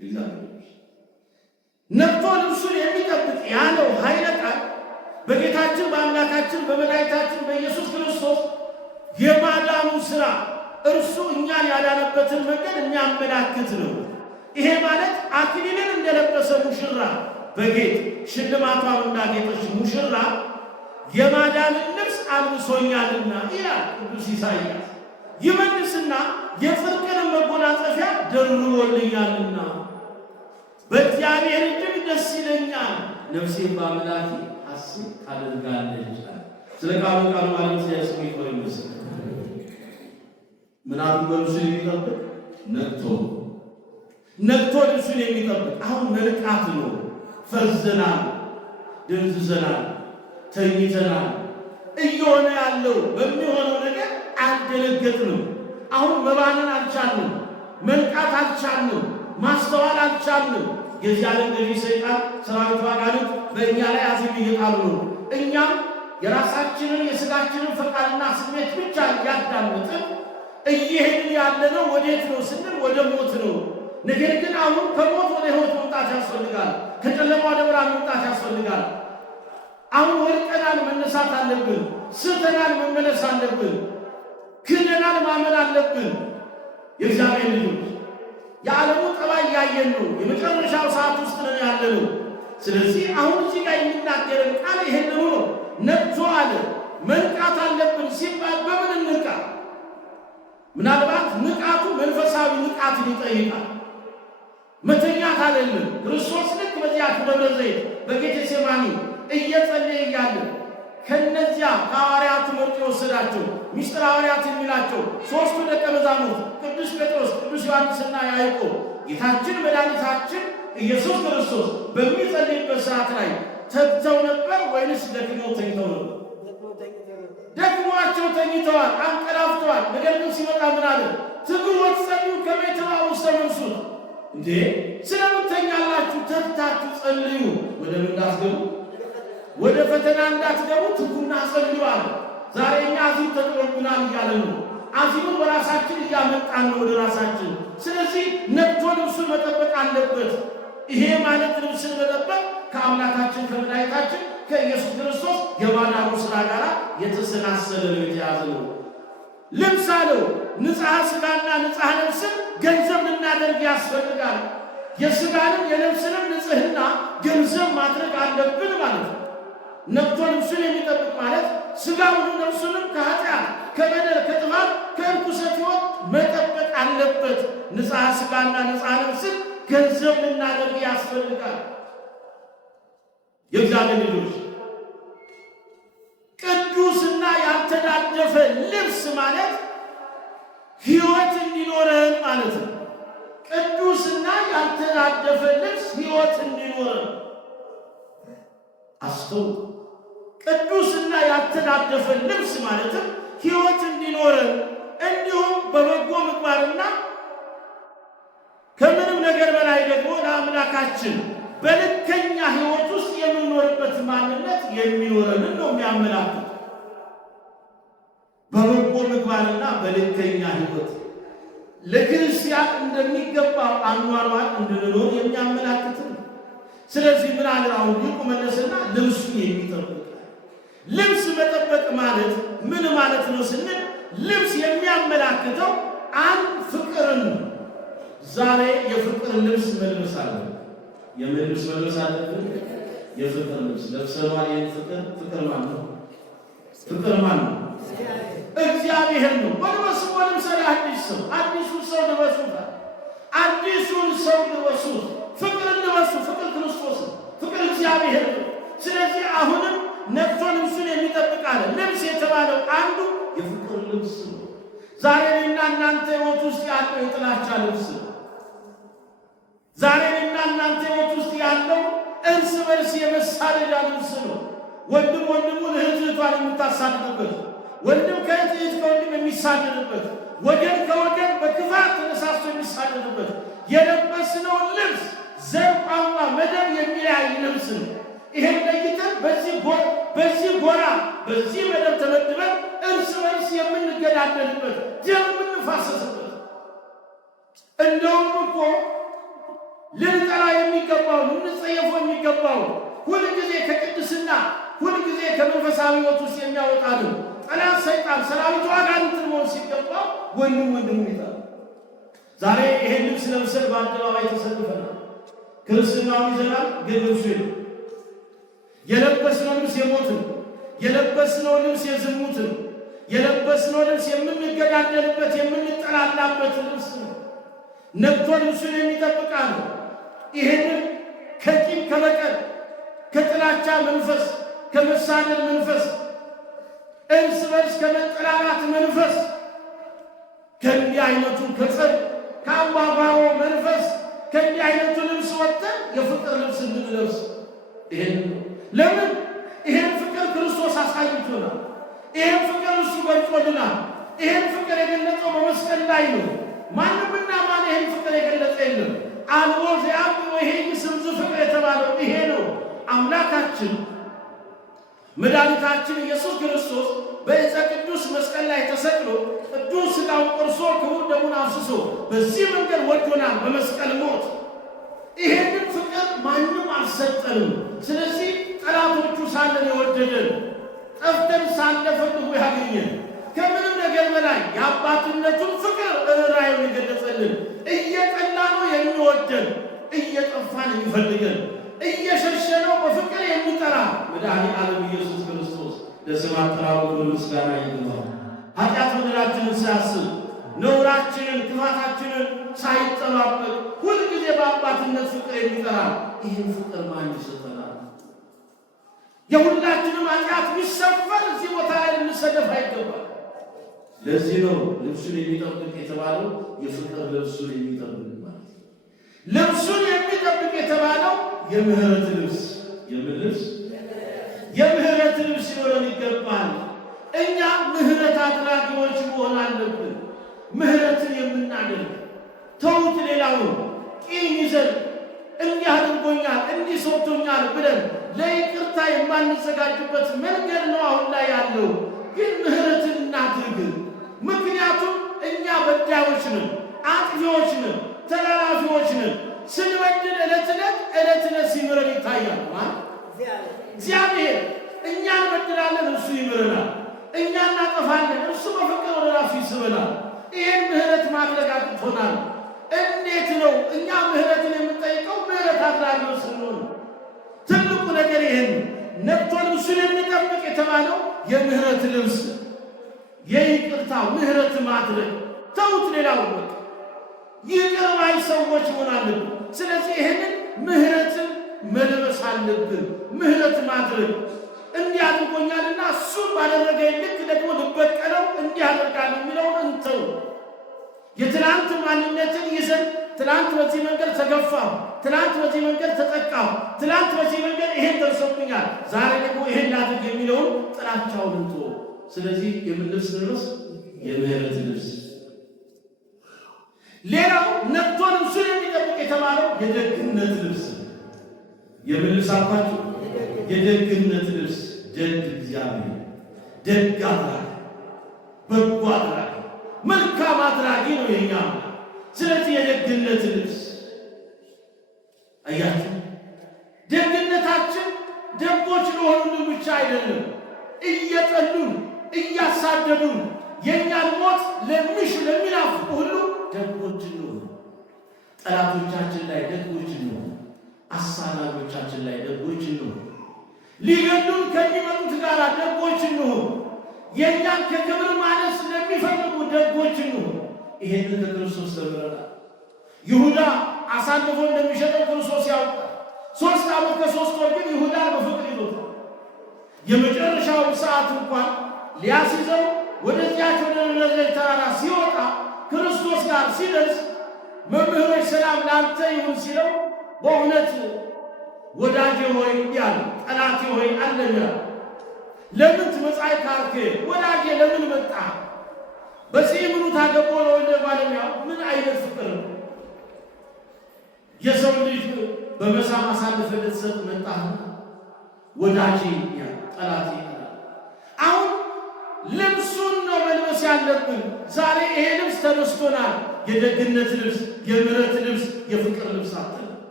እግዚአብሔር ነቅቶ ልብሱን የሚጠብቅ ያለው ኃይለ ቃል በጌታችን በአምላካችን በመድኃኒታችን በኢየሱስ ክርስቶስ የማዳኑ ሥራ እርሱ እኛን ያዳነበትን መንገድ የሚያመላክት ነው። ይሄ ማለት አክሊልን እንደለበሰ ሙሽራ በጌጥ ሽልማቷን እንዳጌጠች ሙሽራ የማዳንን ልብስ አልብሶኛልና ይላል ቅዱስ ኢሳይያስ። ይመልስና የጽድቅን መጎናጸፊያ ደርቦልኛልና በእግዚአብሔር እጅግ ደስ ይለኛል፣ ነፍሴን በአምላኬ ሐሴት ታደርጋለች። ስለ ቃሉ ማለት ያስሙ ይቆይስ ምን አድርጎ ልብሱን የሚጠብቅ ነቅቶ ልብሱን የሚጠብቅ አሁን መልቃት ነው። ፈዘናል፣ ደንዝዘናል፣ ተኝተናል። እየሆነ ያለው በሚሆነው ነገር አልደነገጥንም። አሁን መባንን አልቻልንም፣ መልቃት አልቻልንም፣ ማስተዋል አልቻልንም። የዚህ ዓለም ገዢ ሰይጣን ሰራዊቱ አጋንንት በእኛ ላይ አዚም እየጣሉ ነው። እኛም የራሳችንን የሥጋችንን ፈቃድና ስሜት ብቻ እያዳመጥን እየሄድን ያለነው ወዴት ነው ስንል ወደ ሞት ነው። ነገር ግን አሁን ከሞት ወደ ሕይወት መምጣት ያስፈልጋል። ከጨለማ ወደ ብርሃን መምጣት ያስፈልጋል። አሁን ወድቀናል፣ መነሳት አለብን። ስተናል፣ መመለስ አለብን። ክደናል፣ ማመን አለብን። የእግዚአብሔር ልጆች የዓለሙ ጠባይ እያየን ነው። የመጨረሻው ሰዓት ውስጥ ነን ያለነው። ስለዚህ አሁን እዚህ ጋር የሚናገረን ቃል ይሄን ነው። ነቅቶ አለ መንቃት አለብን ሲባል በምን እንቃ? ምናልባት ንቃቱ መንፈሳዊ ንቃትን ይጠይቃል። መተኛት አይደለም። ክርስቶስ ልክ በዚያ ደብረ ዘይት በጌቴሴማኒ እየጸለየ እያለ ከነዚያ ከሐዋርያቱ መርጦ የወሰዳቸው ምስጢረ ሐዋርያት የሚላቸው ሦስቱ ደቀ መዛሙርት ቅዱስ ጴጥሮስ፣ ቅዱስ ዮሐንስና ያዕቆብ ጌታችን መድኃኒታችን ኢየሱስ ክርስቶስ በሚጸልይበት ሰዓት ላይ ተግተው ነበር ወይንስ ደክመው ተኝተው ነበር? ደክሟቸው ተኝተዋል፣ አንቀላፍተዋል። ነገር ግን ሲመጣ ምን አለ? ትጉ ወትጸልዩ ከመ ትባኡ ውስተ መንሱት። እንዴ ስለምን ተኛላችሁ? ተግታችሁ ጸልዩ፣ ወደ ምን እንዳትገቡ፣ ወደ ፈተና እንዳትገቡ ትጉና ጸልዩ አለ። ዛሬ እኛ አዚም ተጥሎብናል እያለ ነው። አዚሙን በራሳችን እያመጣን ነው ወደ ራሳችን። ስለዚህ ነቅቶ ልብሱን መጠበቅ አለበት። ይሄ ማለት ልብስን መጠበቅ ከአምላካችን ከመድኃኒታችን ከኢየሱስ ክርስቶስ የማዳኑ ሥራ ጋር የተሰናሰለ ነው፣ የተያዘ ነው። ልብስ አለው ንጽሐ ሥጋና ንጽሐ ነፍስን ገንዘብ ልናደርግ ያስፈልጋል። የሥጋንም የነፍስንም ንጽሕና ገንዘብ ማድረግ አለብን ማለት ነው። ነቅቶ ልብሱን የሚጠብቅ ማለት ሥጋውንም ነፍሱንም ከኃጢአት ከበደል ከጥፋት ከርኩሰት ሕይወት መጠበቅ አለበት። ንጽሐ ሥጋና ንጽሐ ነፍስን ገንዘብ ልናደርግ ያስፈልጋል። የእግዚአብሔር ልጆች ቅዱስና ያልተዳደፈ ልብስ ማለት ሕይወት እንዲኖረን ማለት ነው። ቅዱስና ያልተዳደፈ ልብስ ሕይወት እንዲኖረን አስተውሉ። ቅዱስና ያልተዳደፈ ልብስ ማለትም ሕይወት እንዲኖረን እንዲሁም በበጎ ምግባርና ከምንም ነገር በላይ ደግሞ ለአምላካችን በልከኛ ሕይወት ውስጥ የምንኖርበት ማንነት የሚኖረንን ነው የሚያመላክት። በበጎ ምግባርና በልከኛ ሕይወት ለክርስቲያን እንደሚገባው አኗኗር እንድንኖር የሚያመላክት ነው። ስለዚህ ምን አለ አሁን ሊቁ መለሰና ልብሱን የሚጠብቅ። ልብስ መጠበቅ ማለት ምን ማለት ነው ስንል ልብስ የሚያመላክተው አንድ ፍቅርን ነው። ዛሬ የፍቅር ልብስ መልበስ አለ። የልብስ መልበስ አለብን። የፍቅር ልብስ ለብሰናል። ፍቅር ማለት ነው። ፍቅር ማለት ነው እግዚአብሔር ነው። ወልበሱ ወልምሰል አዲሱን ሰው ልበሱት። አዲሱን ሰው ልበሱት። ፍቅር ልበሱ። ፍቅር ክርስቶስ፣ ፍቅር እግዚአብሔር ነው። ስለዚህ አሁንም ነፍቶ ልብሱን የሚጠብቅ አለ። ልብስ የተባለው አንዱ የፍቅር ልብስ ነው። ዛሬ እኔና እናንተ ሕይወት ውስጥ ያለው የጥላቻ ልብስ ነው። ዛሬ እኔና እናንተ ሕይወት ውስጥ ያለው እርስ በርስ የመሳደጃ ልብስ ነው። ወንድም ወንድሙን እህት እህቷን የምታሳድድበት፣ ወንድም ከእህት ከወንድም የሚሳደድበት፣ ወገን ከወገን በክፋት ተነሳስቶ የሚሳደድበት የለበስነውን ልብስ ዘር፣ ቋንቋ፣ መደብ የሚለያይ ልብስ ነው። ይሄን ለይተን በዚህ ጎራ በዚህ መደብ ተመድበን እርስ በርስ የምንገዳደልበት፣ ደም የምንፋሰስበት፣ እንደውም እኮ ልንጠራ የሚገባው ልንጸየፎ የሚገባው ሁልጊዜ ከቅድስና ሁልጊዜ ከመንፈሳዊ ሕይወት ውስጥ የሚያወጣልን ጠላት ሰይጣን ሰራዊቱ አጋንንት መሆን ሲገባው ወንድም ይጣል። ዛሬ ይሄን ልብስ ለብሰን በአደባባይ ተሰልፈናል። ክርስትናውን ይዘናል፣ ግን ልብሱ የለበስነው ልብስ የሞት ነው። የለበስነው ልብስ የዝሙት ነው። የለበስነው ልብስ የምንገዳደልበት የምንጠላላበት ልብስ ነው። ነግቶ ልብሱን የሚጠብቃ ነው። ይሄንን ከቂም ከበቀል ከጥላቻ መንፈስ ከመሳደድ መንፈስ እርስ በርስ ከመጠላላት መንፈስ ከእንዲህ አይነቱ ከጸብ ከአምባጓሮ መንፈስ ከእንዲህ አይነቱ ልብስ ወጥተን የፍቅር ልብስ እንድንለብስ ይሄን ለምን ይሄን ፍቅር ክርስቶስ አሳይቶናል። ይሄን ፍቅር እሱ ገልጾልናል። ይሄን ፍቅር የገለጸው በመስቀል ላይ ነው። ማንምና ማን ይሄን ፍቅር የገለጸ የለም። አልቦ ዘያብቦ ይሄ ስምዝ ፍቅር የተባለው ይሄ ነው። አምላካችን መድኃኒታችን ኢየሱስ ክርስቶስ በዕፀ ቅዱስ መስቀል ላይ ተሰቅሎ ቅዱስ ሥጋውን ቆርሶ ክቡር ደሙን አፍስሶ በዚህ መንገድ ወዶናል። በመስቀል ሞት ይሄንን ፍቅር ማንም አልሰጠንም። ስለዚህ ጠላቶቹ ሳለን የወደደን፣ ጠፍተን ሳለ ፈልጎ ያገኘን፣ ከምንም ነገር በላይ የአባትነቱን ፍቅር ርኅራኄውን የገለጸልን፣ እየጠላነው የሚወደን፣ እየጠፋን የሚፈልገን፣ እየሸሸነው በፍቅር የሚጠራ መድኃኔዓለም ኢየሱስ ክርስቶስ ለስም አጠራሩ ምስጋና ይግባው። ኃጢአት በደላችንን ሳያስብ ነውራችንን ክፋታችንን ሳይጠባበቅ ሁልጊዜ በአባትነት ፍቅር የሚጠራ ይህን ፍቅር ማን ይሰጠናል? የሁላችንም ኃጢአት ቢሰፈር እዚህ ቦታ ላይ ልንሰደፍ አይገባል። ለዚህ ነው ልብሱን የሚጠብቅ የተባለው የፍቅር ልብሱን የሚጠብቅ ማለት ነው። ልብሱን የሚጠብቅ የተባለው የምህረት ልብስ ልብስ የምህረት ልብስ ሊኖረን ይገባል። እኛ ምህረት አድራጊዎች መሆን አለብን። ምህረትን የምናደርግ ተውት ሌላውን ቂም ይዘን እንዲህ አድርጎኛል እንዲህ ሰጥቶኛል ብለን ለይቅርታ የማንዘጋጅበት መንገድ ነው አሁን ላይ ያለው። ግን ምህረትን እናድርግ። ምክንያቱም እኛ በዳዮች ነን፣ አጥፊዎች ነን፣ ተላላፊዎች ነን። ስንበድል ዕለት ዕለት ሲምረን ይታያል። እግዚአብሔር እኛ እንበድላለን፣ እሱ ይምረናል። እኛ እናጠፋለን፣ እሱ በፍቅር ወደ ራሱ ይስበናል። ይህን ምህረት ማድረግ አቅቶናል። እንዴት ነው እኛ ምህረትን የምንጠይቀው? ምህረት አድራጊዎች ስንሆን ትልቁ ነገር ይህን ነግቶ ልብሱን የሚጠብቅ የተባለው የምህረት ልብስ የይቅርታ ምህረት ማድረግ ተውት ሌላው ይቅር ባይ ሰዎች መሆን አለብን። ስለዚህ ይህንን ምህረትን መልበስ አለብን። ምህረት ማድረግ እንዲህ አድርጎኛልና እሱን ባደረገ ልክ ደግሞ ልበቀለው እንዲህ አደርጋለሁ የሚለውን እንተው። የትናንት ማንነትን ይዘን ትናንት በዚህ መንገድ ተገፋሁ፣ ትናንት በዚህ መንገድ ተጠቃሁ፣ ትናንት በዚህ መንገድ ይሄን ደርሶብኛል፣ ዛሬ ደግሞ ይሄን ላድርግ የሚለውን ጥላቻውን እንተው። ስለዚህ የምን ልብስ ልብስ? የምህረት ልብስ። ሌላው ነግቶ ልብሱን የሚጠብቅ የተባለው የደግነት ልብስ። የምን ልብስ አልኳችሁ? የደግነት ልብስ። ደግ እግዚአብሔር፣ ደግ አድራጊ፣ በጎ አድራጊ፣ መልካም አድራጊ ነው የኛ። ስለዚህ የደግነት ልብስ አያችሁ፣ እያሳደዱን የእኛን ሞት ለሚሹ ለሚናፍቁ ሁሉ ደጎች እንሁን። ጠላቶቻችን ላይ ደጎች እንሁን። አሳዳጆቻችን ላይ ደጎች እንሁን። ሊገሉን ከሚመጡት ጋር ደጎች እንሁን። የእኛን ከክብር ማነስ ለሚፈልጉ ደጎች እንሁን። ይሄንን ከክርስቶስ ተምረናል። ይሁዳ አሳልፎ እንደሚሸጠው ክርስቶስ ያውቃል። 3 ዓመት ከ3 ወር ግን ይሁዳ በፍቅር ይዞታል። የመጨረሻውን ሰዓት እንኳን ሊያስይዘው ወደዚያች ወደ ነዘሬት ተራራ ሲወጣ ክርስቶስ ጋር ሲደርስ መምህሮች ሰላም ላንተ ይሁን ሲለው በእውነት ወዳጄ ሆይ ያለ ጠላቴ ሆይ አለኛ ለምን ትመጻይ ካልክ ወዳጄ ለምን መጣ? በዚህ ምኑ ታገቦ ነው እንደ ባለሚያው ምን አይነት ፍቅር ነው? የሰው ልጅ በመሳም አሳልፈ ልትሰጥ መጣህ? ወዳጄ ያ ጠላቴ። አሁን ልብሱን ነው መልበስ ያለብን። ዛሬ ይሄ ልብስ ተነስቶናል። የደግነት ልብስ፣ የምሕረት ልብስ፣ የፍቅር ልብስ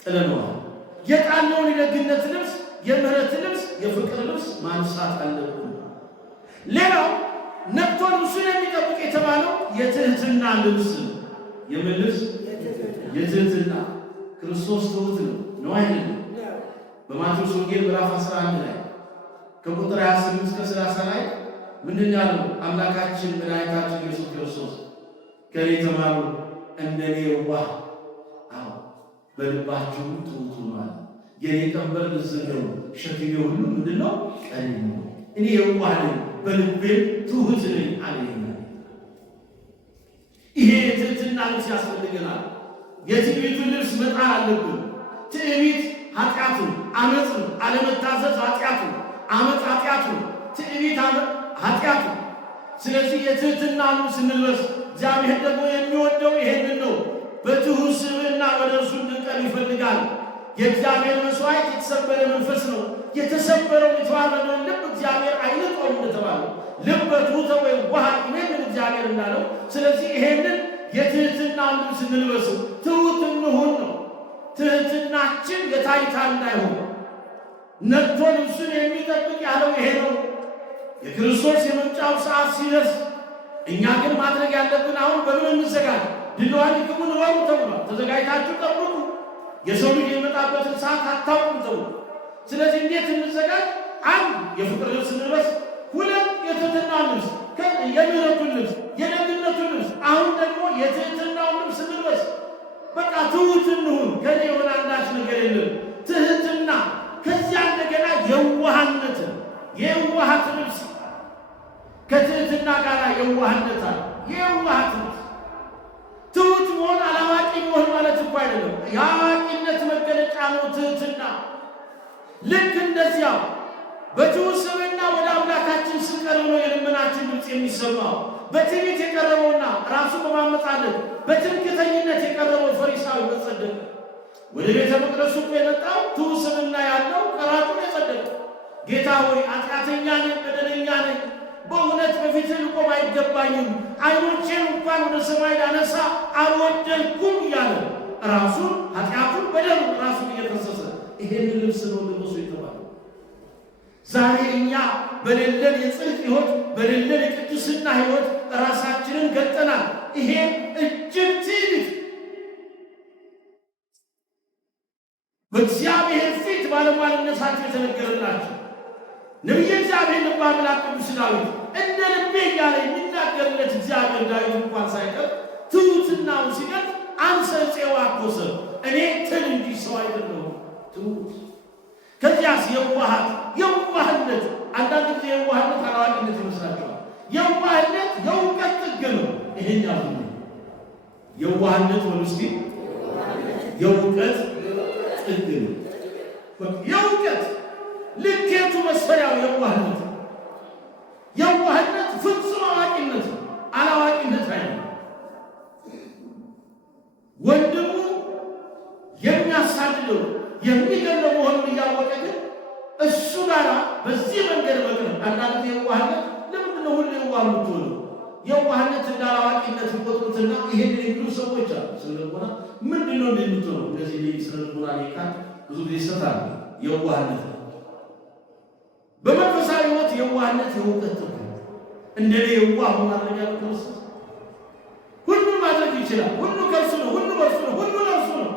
ጥለነዋል። የጣልነውን የደግነት ልብስ፣ የምሕረት ልብስ፣ የፍቅር ልብስ ማንሳት አለብን። ሌላው ነቅቶ ልብሱን የሚጠብቅ የተባለው የትህትና ልብስ። የምን ልብስ? የትህትና። ክርስቶስ ትሑት ነው አይደለም? በማቴዎስ ወንጌል ምዕራፍ 11 ላይ ከቁጥር 28 እስከ 30 ላይ ምንድን ያለው? አምላካችን መድኃኒታችን ኢየሱስ ክርስቶስ ከኔ ተማሩ እንደኔ የዋህ በልባችሁ ትሑት ሁኑ። የኔ ቀንበር ልዝብ ነው፣ ሸክሜ ሁሉ ምንድን ነው? ቀሊል ነው። እኔ የዋህ ነኝ፣ በልቤ ትሑት ነኝ አለኝ። ይሄ የትህትና ልብስ ያስፈልገናል። የትዕቢቱን ልብስ መጣል አለብን። ትዕቢት ኃጢአቱ፣ አመፅ አለመታዘዝ ኃጢአቱ፣ አመፅ ኃጢአቱ፣ ትዕቢት ኃጢአቱ። ስለዚህ የትህትና ልብስ እንልበስ። እግዚአብሔር ደግሞ የሚወደው ይሄንን ነው። በትሑት ስብዕና ወደ እርሱ እንድንቀርብ ይፈልጋል። የእግዚአብሔር መሥዋዕት የተሰበረ መንፈስ ነው። የተሰበረው የተዋረደውን ልብ እግዚአብሔር አይንቀውም እንደተባለው ልበ ትሑተ ወየዋህ ይመን እግዚአብሔር እንዳለው። ስለዚህ ይሄንን የትህትና ልብስ እንልበስ። ትሑት እንሁን ነው። ትህትናችን የታይታ እንዳይሆን ነቅቶ ልብሱን የሚጠብቅ ያለው ይሄ ነው። የክርስቶስ የመምጫው ሰዓት ሲደርስ እኛ ግን ማድረግ ያለብን አሁን በምን እንዘጋጅ? ድልዋኒክሙ ንበሩ ተብሏል። ተዘጋጅታችሁ ጠብቁ፣ የሰው ልጅ የሚመጣበትን ሰዓት አታውቁም ተብሎ። ስለዚህ እንዴት እንዘጋጅ? 1 የፍቅር ልብስ እንልበስ። 2 የትህትና ልብስ፣ የምሕረቱን ልብስ፣ የደግነቱን ልብስ። አሁን ደግሞ የትህትናውን ልብስ እንልበስ። በቃ ትሑት እንሁን። ከኔ የሆነ አንዳች ነገር የለም። ትህትና። ከዚያ እንደገና የዋህነትን የዋሃት ልብስ ከትህትና ጋር የዋህነት አለ። የዋሃት ልብስ ትሑት መሆን አላዋቂ መሆን ማለት እኮ አይደለም። የአዋቂነት መገለጫ ነው ትህትና። ልክ እንደዚያው በትሑት ስብዕና ወደ አምላካችን ስንቀርብ ነው የልመናችን ድምፅ የሚሰማው። በትዕቢት የቀረበውና ራሱ በማመጻደቅ በትምክህተኝነት የቀረበው ፈሪሳዊ በጸደቀ። ወደ ቤተ መቅደሱ እኮ የመጣው ትሑት ስብዕና ያለው ቀራጩን የጸደቀ። ጌታ ሆይ ኃጢአተኛ ነኝ፣ በደለኛ ነኝ፣ በእውነት በፊትህ ልቆም አይገባኝም፣ ዓይኖቼን እንኳን ወደ ሰማይ ላነሳ አልወደድኩም እያለ ራሱን ኃጢአቱን በደም ራሱን እየፈሰሰ ይሄን ልብስ ነው ልበሱ የተባለው። ዛሬ እኛ በሌለን የጽድቅ ሕይወት በሌለን የቅድስና ሕይወት ራሳችንን ገልጠናል። ይሄ እጅግ ትዕቢት፣ በእግዚአብሔር ፊት ባለሟልነታቸው የተነገረላቸው ነቢየ እግዚአብሔር ልበ አምላክ ቅዱስ ዳዊት እንደ ልቤ እያለ የሚናገርለት እግዚአብሔር ዳዊት እንኳን ሳይቀር ትሑትናውን ሲገልጥ አንሰ ፄዋኮ ሰብ፣ እኔ ትል እንጂ ሰው አይደለሁም። ትሑት። ከዚያስ የዋህነት። አንዳንድ ጊዜ የዋህነት አላዋቂነት ይመስላችኋል። የዋህነት የእውቀት ጥግ ነው። ይሄኛው የዋህነት ወንስቲ የእውቀት ጥግ ነው። የእውቀት ልኬቱ መስፈሪያው የዋህነት ፍጹም አዋቂነት፣ አላዋቂነት አይደለም። ወንድሙ የሚያሳድደው የሚገለው መሆኑን እያወቀ ግን እሱ ጋር በዚህ መንገድ መቅረብ። አንዳንድ የዋህነት ለምንድን ነው ሁሉ የዋህ የምትሆነው? የዋህነት እንደ አላዋቂነት ይቆጥሩትና ይሄን የሚሉ ሰዎች አሉ። ስለልቦና ምንድን ነው እንደምትሆነው? እንደዚህ ስለልቦና ሊቃል ብዙ ጊዜ ይሰጣል። የዋህነት በመንፈሳዊ ሕይወት የዋህነት የእውቀት ጥግ እንደኔ የዋህ ሆኗል ያለው ክርስቶስ ሁሉ ማድረግ ይችላል። ሁሉ ከእርሱ ነው፣ ሁሉ በእርሱ ነው፣ ሁሉ ለእርሱ ነው።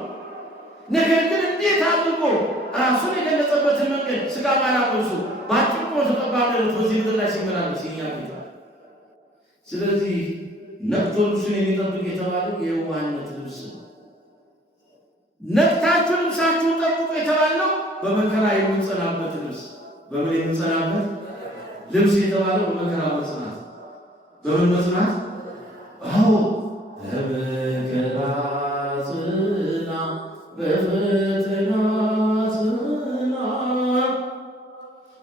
ነገር ግን እንዴት አድርጎ ራሱን የገለጸበትን መንገድ ሥጋ ባላበሱ በአጭቆ ተቀባይነት በዚህ ምድር ላይ ሲመላለስ የኛ ጌታ። ስለዚህ ነቅቶ ልብሱን የሚጠብቅ የተባለው የዋህነት ልብስ ነው። ነቅታችሁ ልብሳችሁን ጠብቁ የተባለው በመከራ የምንጸናበት ልብስ። በምን የምንጸናበት ልብስ የተባለው በመከራ መጽናት። በምን መጽናት? አዎ በመከራ ጽና፣ በፈተና ጽና፣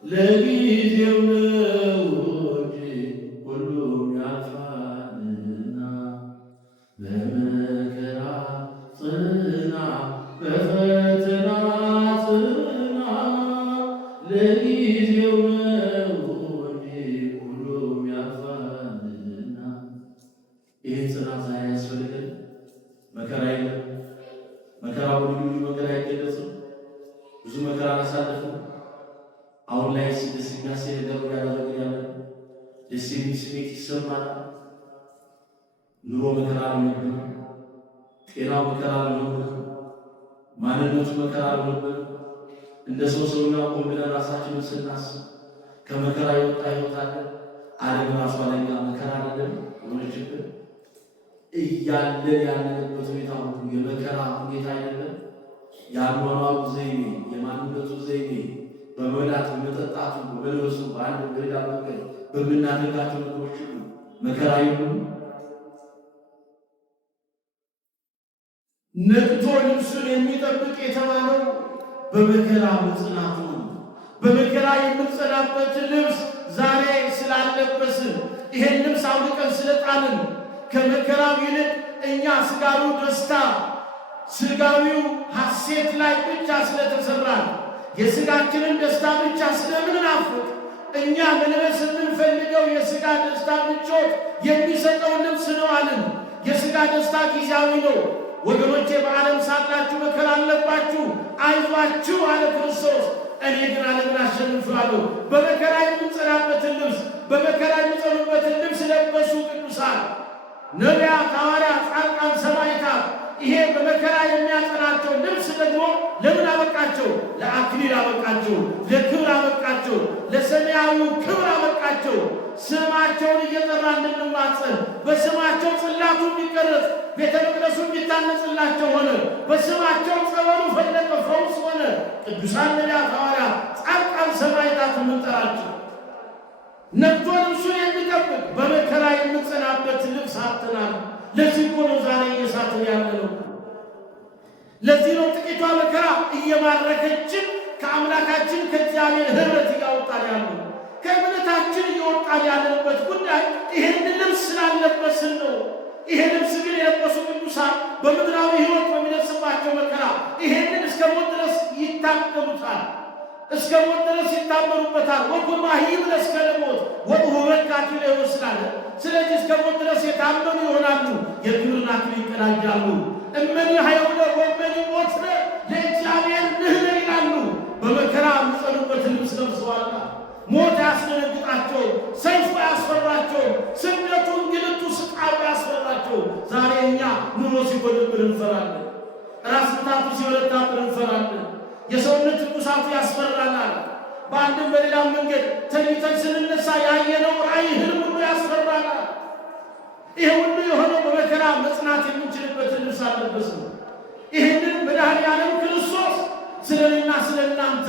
ለጊዜው ነው እንጂ ሁሉም ያልፋልና። በመከራ ጽና፣ በፈተና ጽና፣ ለጊዜው ነው እንጂ ሁሉም ያልፋልና። ይህን ጽናት ዛሬ ያስፈልገን። መከራ የለም። መከራ በልዩ ልዩ መንገድ አይገለጽም። ብዙ መከራ አሳለፍን። አሁን ላይ ደስ የሚያሰኝ ነገር ያደረግን ያለ ደስ የሚል ስሜት ይሰማል። ኑሮ መከራ አልሆነብን፣ ጤናው መከራ አልሆነብን፣ ማንነቱ መከራ አልሆነብን። እንደ ሰው ሰውኛ ቆም ብለን ራሳችንን ስናስብ ከመከራ የወጣ ሕይወት አለ። ዓለም ራሷ ለኛ መከራ አይደለም ሆነችብን። እያለን ያለንበት ሁኔታ ሁሉ የመከራ ሁኔታ አይደለም። የአኗኗሩ ዘይቤ፣ የማንነቱ ዘይቤ፣ በመብላት በመጠጣቱ፣ በመልበሱ፣ በአንድ በሌላ መንገድ በምናደርጋቸው ነገሮች ሁሉ መከራ ይሁን። ነቅቶ ልብሱን የሚጠብቅ የተባለው በመከራ መጽናቱ ነው። በመከራ የምንጸናበት ልብስ ዛሬ ስላለበስን ይሄን ልብስ አውልቀን ስለጣልን ከመከራው ይልቅ እኛ ሥጋዊው ደስታ ሥጋዊው ሐሴት ላይ ብቻ ስለተሰራን የሥጋችንን ደስታ ብቻ ስለምንናፍቅ እኛ መልበስ የምንፈልገው የሥጋ ደስታ ምቾት የሚሰጠው ልብስ ነው አልን። የሥጋ ደስታ ጊዜያዊ ነው ወገኖቼ። በዓለም ሳላችሁ መከራ አለባችሁ፣ አይዟችሁ አለ ክርስቶስ። እኔ ግን ዓለምን አሸንፌአለሁ። በመከራ የምንጸናበትን ልብስ፣ በመከራ የሚጸኑበትን ልብስ ለበሱ ቅዱሳን ነቢያት፣ ሐዋርያት፣ ጻድቃን፣ ሰማዕታት። ይሄ በመከራ የሚያጸናቸው ልብስ ደግሞ ለምን አበቃቸው? ለአክሊል አበቃቸው፣ ለክብር አበቃቸው፣ ለሰማያዊው ክብር አበቃቸው። ስማቸውን እየጠራ እንድንማጸን በስማቸው ጽላቱ እንዲቀረጽ ቤተ መቅደሱ እንዲታነጽላቸው ሆነ። በስማቸው ጸበሉ ፈለቀ፣ ፈውስ ሆነ። ቅዱሳን ነቢያት፣ ሐዋርያት፣ ጻድቃን፣ ሰማዕታት የምንጠራቸው ነቅቶ ልብሱን የሚጠብቅ በመከራ የምንጸናበት ልብስ አጥተናል። ለዚህ እኮ ነው ዛሬ እየሳትን ያለ ነው። ለዚህ ነው ጥቂቷ መከራ እየማረከችን ከአምላካችን ከእግዚአብሔር ኅብረት እያወጣን ያለ ከእምነታችን እየወጣን ያለንበት ጉዳይ ይህን ልብስ ስላለበስን ነው። ይሄ ልብስ ግን የለበሱ ቅዱሳን በምድራዊ ሕይወት በሚደርስባቸው መከራ ይሄንን እስከ ሞት ድረስ ይታገሉታል፣ እስከ ሞት ድረስ ይታመኑበታል። ወኩማ ይብለስ ከለሞት ወሁበካ አክሊለ ይወስዳል። ስለዚህ እስከ ሞት ድረስ የታመኑ ይሆናሉ፣ የክብርን አክሊል ይቀዳጃሉ። እመኒ ሀይወደ ወመኒ ሞትነ ለእግዚአብሔር ንሕነ ይላሉ። በመከራ የሚጸኑበትን ልብስ ለብሰዋልና ሞት ያስደነግጣቸው፣ ሰይፉ ያስፈራቸው፣ ስደቱ፣ እንግልቱ፣ ስቃዩ ያስፈራቸው። ዛሬ እኛ ኑሮ ሲጎድብን እንፈራለን፣ ራስ ምታቱ ሲበረታብን እንፈራለን፣ የሰውነት ትኩሳቱ ያስፈራናል። በአንድም በሌላም መንገድ ተኝተን ስንነሳ ያየነው ራእይ፣ ህልም ሁሉ ያስፈራናል። ይሄ ሁሉ የሆነው በመከራ መጽናት የምንችልበትን ልብስ አለበስን። ይህንን መድኃኔዓለም ክርስቶስ ስለኔና ስለ እናንተ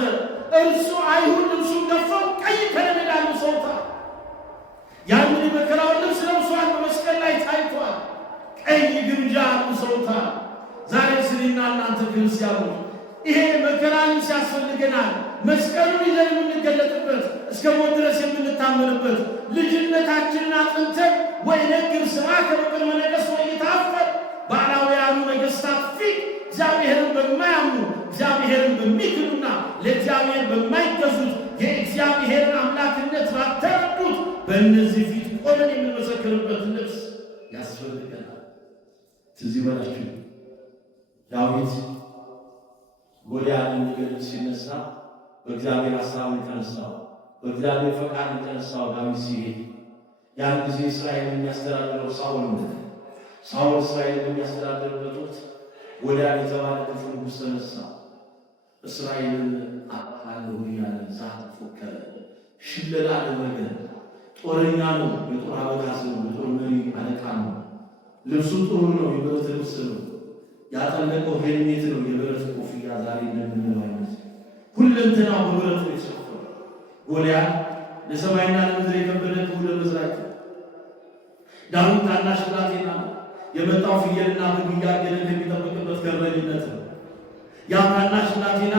እርሱ አይሁን ልብሱን ገፈው ቀይ ከለሜዳ ልብሰውታል። ያንን የመከራውን ልብስ ለብሷል፣ በመስቀል ላይ ታይቷል። ቀይ ግምጃ ልብሰውታል። ዛሬ ስለኔና እናንተ ክርስቲያኖች ይሄ መከራ ልብስ ያስፈልገናል። መስቀሉን ይዘን የምንገለጥበት፣ እስከ ሞት ድረስ የምንታመንበት፣ ልጅነታችንን አጥንተን ወይነግር ስምዐከ በቅድመ ነገሥት ወኢይትኀፈር ባዕዳውያኑ ነገሥታት ፊት እግዚአብሔርን በማያምኑ እግዚአብሔርን በሚክዱና ለእግዚአብሔር በማይገዙት የእግዚአብሔርን አምላክነት ባልተረዱት በእነዚህ ፊት ቆመን የምንመሰክርበት ልብስ ያስፈልገናል። ትዝ ይበላችሁ ዳዊት ጎልያድን ሊገድል ሲነሳ በእግዚአብሔር ሐሳብ የተነሳው በእግዚአብሔር ፈቃድ የተነሳው ዳዊት ሲሄድ ያን ጊዜ እስራኤልን የሚያስተዳድረው ሳኦል ነው። ሳኦል እስራኤልን በሚያስተዳድርበት ወቅት ጎልያድ የተባለ ክፉ ንጉሥ ተነሳ። እስራኤልን አጠፋለሁ እያለ ዛት ፎከረ፣ ሽለላ አደረገ። ጦረኛ ነው፣ የጦር አበጋዝ ነው፣ የጦር መሪ አለቃ ነው። ልብሱ ጥሩ ነው፣ የብረት ልብስ ነው። ያጠለቀው ሄልሜት ነው፣ የብረት ኮፍያ ዛሬ እንደምንለው አይነት ሁለንተናው በብረት ነው የተሸፈነው። ጎልያድ ለሰማይና ለምድር የከበደ ክፉ ለመስራት ዳዊት ታናሽ ብላቴና የመጣው ፍየልና በግ እያገደ የሚጠብቅበት ገረኝነት ነው። ያ ታናሽ ብላቴና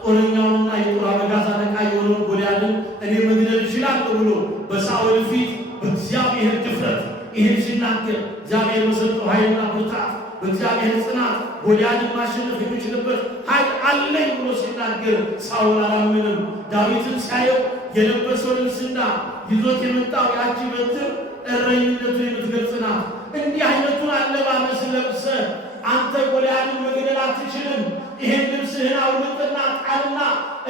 ጦረኛውንና የጦር አበጋዝ አለቃ የሆነውን ጎልያድን እኔ መግደል እችላለሁ ብሎ በሳኦል ፊት በእግዚአብሔር ድፍረት ይህን ሲናገር እግዚአብሔር በሰጠው ኃይልና ብርታት በእግዚአብሔር ጽናት ጎልያድን ማሸነፍ የሚችልበት ኃይል አለኝ ብሎ ሲናገር ሳኦል አላመንም። ዳዊትን ሲያየው የለበሰው ልብስና ይዞት የመጣው ያቺ በትር እረኝነቱን የምትገልጽ ናት። እንዲህ አይነቱን አለባበስ ለብሰህ አንተ ጎልያድን መግደል አትችልም። ይህን ልብስህን አውልቅና ጣልና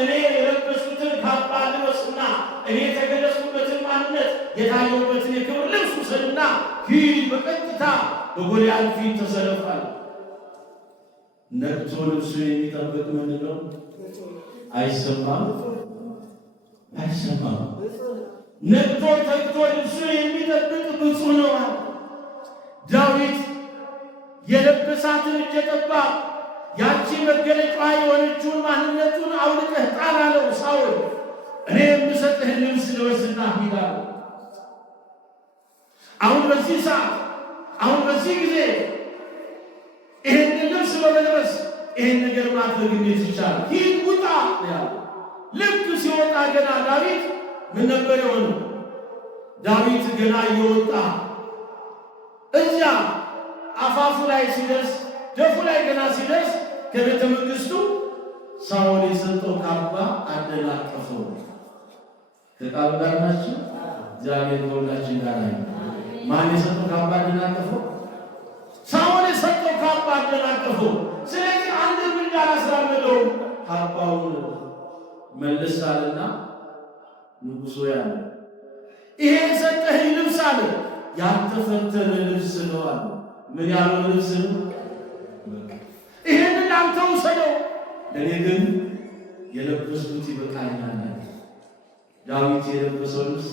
እኔ የለበስኩትን ካባ ልበስና እኔ የተገለጽኩበትን ማንነት የታየሁበትን የክብር ልብስ ውሰድና ሂድ፣ በቀጥታ በጎልያድ ፊት ተሰለፋል። ነቅቶ ልብሱን የሚጠብቅ ምንድን ነው? አይሰማም፣ አይሰማም። ነቅቶ ተግቶ ልብሱን የሚጠብቅ ብፁዕ ነው። ዳዊት የለበሳትን እጀ ጠባብ ያቺ መገለጫዋ የሆነችውን ማንነቱን አውልቀህ ጣል አለው ሳኦል። እኔ የምሰጥህን ልብስ ልበስና ሂድ አለው። አሁን በዚህ ሰዓት፣ አሁን በዚህ ጊዜ ይህንን ልብስ በመልበስ ይህን ነገር ማድረግ እንዴት ይቻላል? ሂድ ውጣ ያለው። ልክ ሲወጣ ገና ዳዊት ምን ነበር የሆነው? ዳዊት ገና እየወጣ እዚያ አፋፉ ላይ ሲደርስ፣ ደፉ ላይ ገና ሲደርስ ከቤተ መንግሥቱ ሳኦል የሰጠው ካባ አደናቀፈው። ከቃሉ ጋር ናቸው። እግዚአብሔር ከሁላችን ጋር ነው። ማን የሰጠው ካባ አደናቀፈው? ሳኦል የሰጠው ካባ አደናቀፈው። ስለዚህ አንድ እርምጃ አላስራመደውም። ካባውን መለስ አለና ንጉሡ ያለ ይሄ የሰጠህኝ ልብስ አለ ያልተፈተነ ልብስ ነው አለ። ምን ያለው ልብስ ነው? ይሄንን አንተ ውሰደው፣ ለኔ ግን የለበስኩት ይበቃኛል። ዳዊት የለበሰው ልብስ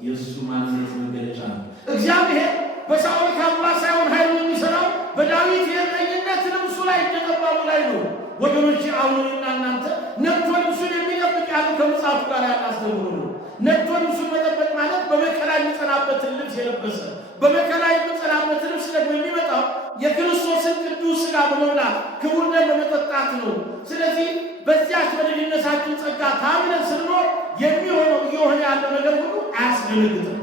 የእሱ ማንነት መገለጫ ነው። እግዚአብሔር በሳኦል ካባ ሳይሆን ኃይሉን የሚሰራው በዳዊት የእረኝነት ልብሱ ላይ እንደጠባቡ ላይ ነው። ወገኖቼ አሁንና እናንተ ነቅቶ ልብሱን የሚጠብቅ ያለው ከመጽሐፉ ጋር ያላስተምሩ ነው። ነቅቶ ልብሱን መጠበቅ ማለት በመከራ የሚጸናበትን ልብስ የለበሰ፣ በመከራ የሚጸናበት ልብስ ደግሞ የሚመጣው የክርስቶስን ቅዱስ ሥጋ በመብላት ክቡር ደም በመጠጣት ነው። ስለዚህ በዚያች በልጅነታችን ጸጋ ታምነን ስንኖር የሚሆነው እየሆነ ያለው ነገር ሁሉ አያስደነግጥም።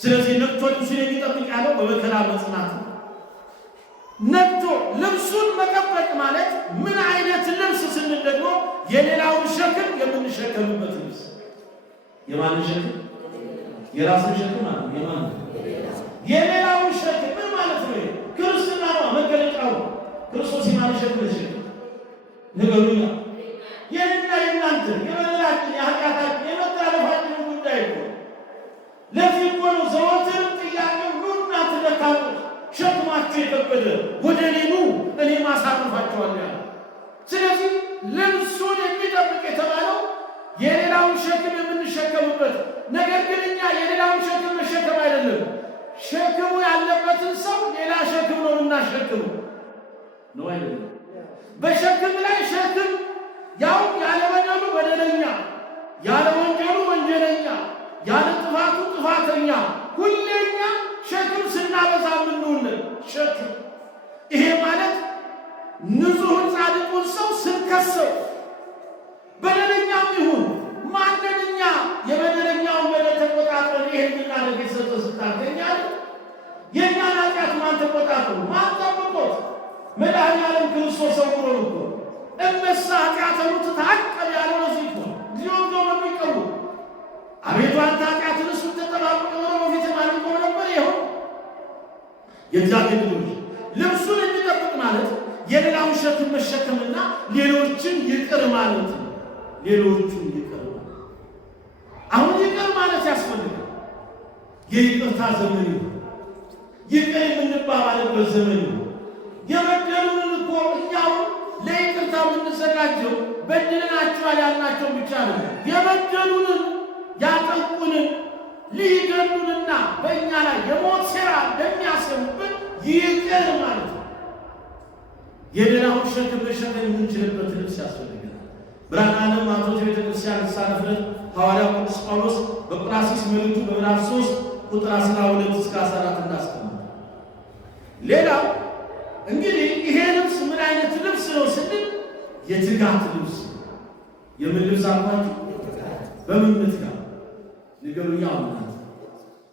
ስለዚህ ነቅቶ ልብሱን የሚጠብቅ ያለው በመከራ መጽናት ነው። ነቅቶ ልብሱን መጠበቅ ማለት ምን አይነት ልብስ ስንል ደግሞ የሌላውን ሸክም የምንሸከምበት ልብስ። የማን ሸክም? የራስን ሸክም ማለት የማን? የሌላውን ሸክም ምን ማለት ነው? ክርስትና ነው መገለጫው። ክርስቶስ የማን ሸክም ነው? ንገሩኛ። የእኔና የእናንተ የበደላችን፣ የኃጢአታችን፣ የመተላለፋችን ጉዳይ ነው። ለዚህ እኮ ነው ዘወትር ጥያቄው ኑና ደካሞች ሸክማችሁ የከበደ ወደ እኔ ኑ እኔም አሳርፋችኋለሁ ያለ። ስለዚህ ልብሱን የሚጠብቅ የተባለው የሌላውን ሸክም የምንሸከምበት። ነገር ግን እኛ የሌላውን ሸክም መሸከም አይደለም፣ ሸክሙ ያለበትን ሰው ሌላ ሸክም ነው የምናሸክሙ ነው አይደለም። በሸክም ላይ ሸክም፣ ያው ያለ በደሉ በደለኛ፣ ያለ ወንጀሉ ወንጀለኛ፣ ያለ ጥፋቱ ጥፋተኛ፣ ሁሌኛ ሸክም ስናበዛ ምንውልን ሸክም። ይሄ ማለት ንጹሕን ጻድቁን ሰው ስንከሰው በደለኛም ይሁን ማንኛ የበደለኛውን በደል ተቆጣጥረን ይሄን ምናደርግ የሰጠ ስታገኛል። የእኛን ኃጢአት ማን ተቆጣጥሮ ማን ጠብቆት? መድኃኒዓለም ክርስቶስ ሰውሮ እኮ እመሳ ኃጢአተኑ ትታቀብ ያለው ለዚህ እኮ ጊዜውን ነው የሚቀሩ። አቤቱ አንተ ኃጢአትን እሱን ተጠባብቅ ኖሮ በፊት ማንቆ ነበር። ይኸው የእግዚአብሔር ልጆች ልብሱን የሚጠብቅ ማለት የሌላውን ሸክም መሸከምና ሌሎችን ይቅር ማለት ነው። ሌሎቹን ይቅር ማለት የይቅርታ ዘመን ይሁን። ይቅር የምንባባልበት ዘመን ይሁን። የበደሉንን እኮ እኛው ለይቅርታ የምንዘጋጀው በድለናቸዋል ያልናቸው ብቻ ነው። የበደሉንን ያጠቁንን ሊገሉንና በእኛ ላይ የሞት ሴራ እንደሚያሰሙብን ይቅር ማለት ነው። የሌላውን ሸክም መሸከም የምንችልበት ልብስ ያስፈልገናል። ብርሃነ ዓለም አቶት ቤተክርስቲያን ልሳነ ፍረት ሐዋርያው ቅዱስ ጳውሎስ በቆላስይስ መልእክቱ በምዕራፍ 3 ቁጥር 12 እስከ 14 እንዳስቀመጠ። ሌላው እንግዲህ ይሄ ልብስ ምን አይነት ልብስ ነው ስንል የትጋት ልብስ። የምን ልብስ አልኳችሁ? በምን ምትጋት ንገሩኛ። አሁን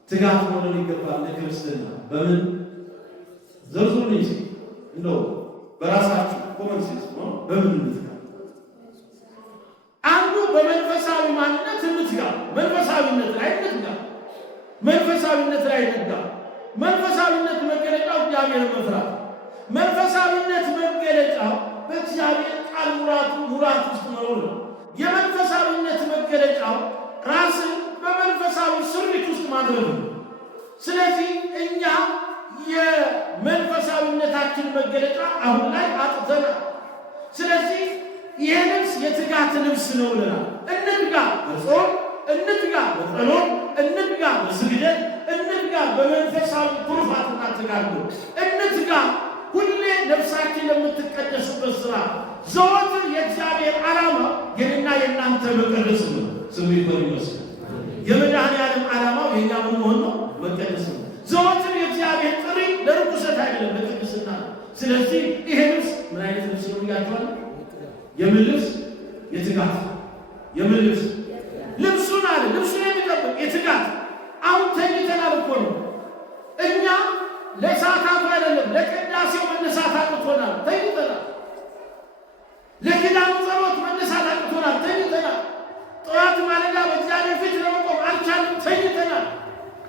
ትጋት ሆነን ይገባል ለክርስትና። በምን ዘርዝሩ እንጂ እንደው በራሳችሁ ኮመንሴንስ ነው። በምን ምትጋት? አንዱ በመንፈሳዊ ማንነት ምትጋ፣ መንፈሳዊነት ላይ ምትጋ፣ መንፈሳዊነት ላይ ምትጋ። መንፈሳዊነት መገለጫው እግዚአብሔርን መፍራት። መንፈሳዊነት መገለጫው በእግዚአብሔር ቃል ሙላት ውስጥ መኖር ነው። የመንፈሳዊነት መገለጫው ራስን በመንፈሳዊ ስሪት ውስጥ ማድረግ ነው። ስለዚህ እኛ የመንፈሳዊነታችን መገለጫ አሁን ላይ አጥተናል። ስለዚህ ይህ ልብስ የትጋት ልብስ ነው ብለናል። እንትጋ በጾም፣ እንትጋ በጸሎት፣ እንትጋ በስግደት፣ እንትጋ በመንፈሳዊ ትሩፋትና ተጋድሎ፣ እንትጋ ሁሌ ነፍሳችን ለምትቀደስበት ስራ። ዘወትር የእግዚአብሔር ዓላማ የኔና የእናንተ መቀደስ ነው። ስሙ ይመስል የመድኃኔዓለም ዓላማው የኛ ምን መሆን ነው? መቀደስ ነው። ዘወትር የእግዚአብሔር ጥሪ ለርኩሰት አይደለም፣ ለቅድስና ነው። ስለዚህ ይሄ ልብስ ምን አይነት ልብስ ነው ብያችኋል? የምን ልብስ? የትጋት። የምን ልብስ? ልብሱን አለ ልብሱን የሚጠብቅ የትጋት። አሁን ተኝተናል እኮ ነው እኛ ለሰዓታቱ አይደለም ለቅዳሴው መነሳት አቅቶናል፣ ተኝተናል። ለኪዳኑ ጸሎት መነሳት አቅቶናል፣ ተኝተናል። ጠዋት ማለዳ በእግዚአብሔር ፊት ለመቆም አልቻልም፣ ተኝተናል።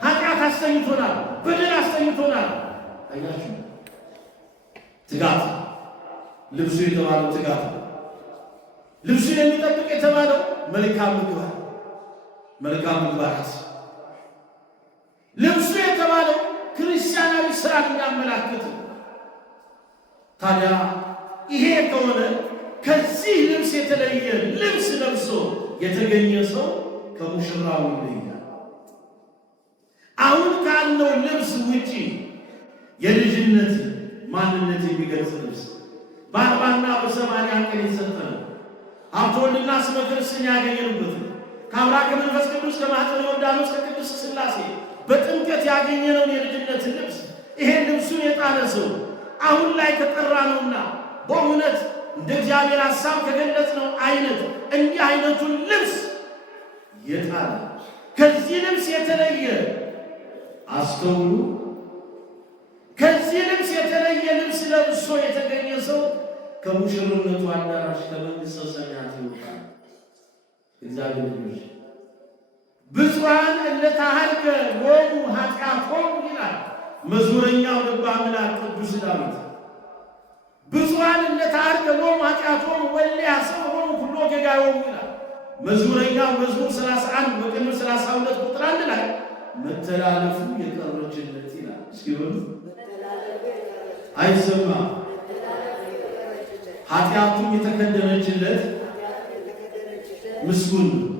ኃጢአት አስተኝቶናል፣ በደል አስተኝቶናል። አያችሁ፣ ትጋት ልብሱ የተባለው ትጋት። ልብሱን የሚጠብቅ የተባለው መልካም ምግባር፣ መልካም ምግባራት። ልብሱ የተባለው ክርስቲያናዊ ስራን የሚያመላክት። ታዲያ ይሄ ከሆነ ከዚህ ልብስ የተለየ ልብስ ለብሶ የተገኘ ሰው ከሙሽራው ይለያል። አሁን ካለው ልብስ ውጪ የልጅነት ማንነት የሚገልጽ ልብስ በ40ና በ80 ቀን የተሰጠ ነው። ሀብተ ወልድና ስመ ክርስትና ያገኘንበት ከአምላከ መንፈስ ቅዱስ ከማኅፀነ ዮርዳኖስ ከቅድስት ሥላሴ በጥምቀት ያገኘነውን የልጅነት ልብስ ይሄን ልብሱን የጣለ ሰው አሁን ላይ ከጠራ ነውና በእውነት እንደ እግዚአብሔር ሐሳብ ከገለጽነው አይነት እንዲህ አይነቱን ልብስ የጣለ ከዚህ ልብስ የተለየ አስተውሉ። ከዚህ ልብስ የተለየ ልብስ ለብሶ የተገኘ ሰው ከሙሽርነቱ አዳራሽ ከመንግሥተ ሰማያት ይወጣል። እግዚአብሔር ልጅ ብፁዓን እለታሃልከ ሎሙ ኃጢአቶሙ ይላል መዝሙረኛው ልበ አምላክ ቅዱስ ዳዊት። ብፁዓን እለታሃልከ ሎሙ ኃጢአቶሙ ወእለ ያሰብሖሙ ኩሎ ጌጋዮሙ ይላል መዝሙረኛው መዝሙር 31 በቅንፍ 32 ቁጥር 1 ላይ መተላለፉ የቀረችለት ይላል። እስኪ በሉ አይሰማም። ኃጢአቱም የተከደነችለት ምስጉን ነው።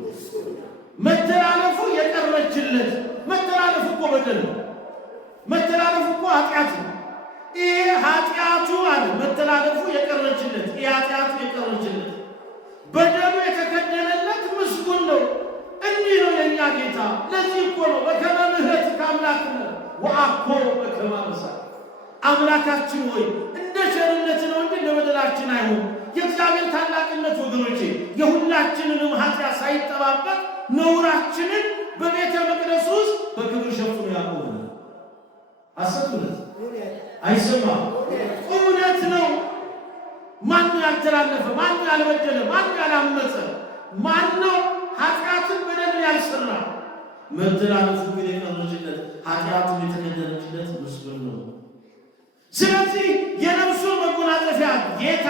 መተላለፉ የቀረችለት። መተላለፉ እኮ በደል ነው። መተላለፉ እኮ ኃጢአት ነው። ይሄ ኃጢአቱ አለ መተላለፉ የቀረችለት፣ ይሄ ኃጢአቱ የቀረችለት፣ በደሉ የተከደነለት ምስጉን ነው። እንዲህ ነው የእኛ ጌታ። ለዚህ እኮ ነው በከመ ምሕረት ከአምላክነ ወአኮ በከመ አበሳነ። አምላካችን ሆይ እንደ ቸርነት ነው እንጂ እንደ በደላችን አይሁን። የእግዚአብሔር ታላቅነት ወገኖቼ የሁላችንንም ኃጢአት ሳይጠባበቅ ነውራችንን በቤተ መቅደስ ውስጥ በክብር ሸፍኖ ያቆመናል። አሰቡለት። አይሰማም። እውነት ነው። ማን ያልተላለፈ፣ ማን ያልበደለ፣ ማን ያላመፀ፣ ማን ነው ኃጢአትን በደል ያልሰራ? መተላለፉ ግን የቀረችለት፣ ኃጢአቱን የተከደነችለት ምስጉን ነው። ስለዚህ የነፍሱን መጎናጸፊያ ጌታ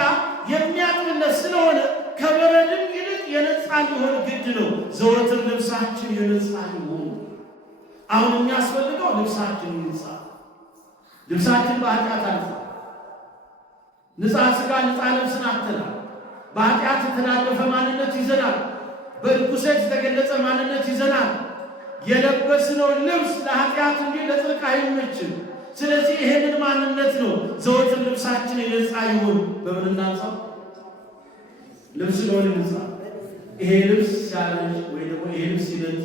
የሚያጥብለት ስለሆነ ከበረድም ይልቅ የነጻ ሊሆን ግድ ነው። ዘወትር ልብሳችን የነጻ ይሁን። አሁን የሚያስፈልገው ልብሳችን ይንጻ። ልብሳችን በኃጢአት አልፋ ንጻ ሥጋ ንጻ ነፍስን አጥተናል። በኃጢአት የተናደፈ ማንነት ይዘናል። በርኩሰት የተገለጸ ማንነት ይዘናል። የለበስነውን ልብስ ለኃጢአት እንጂ ለጽድቅ አይመችም። ስለዚህ ይሄንን ማንነት ነው ዘወትር ልብሳችን የነጻ ይሁን። በምን እናንጻው? ልብስ ነው እንጻ። ይሄ ልብስ ሲያረጅ ወይ ደግሞ ይሄ ልብስ ሲነጥ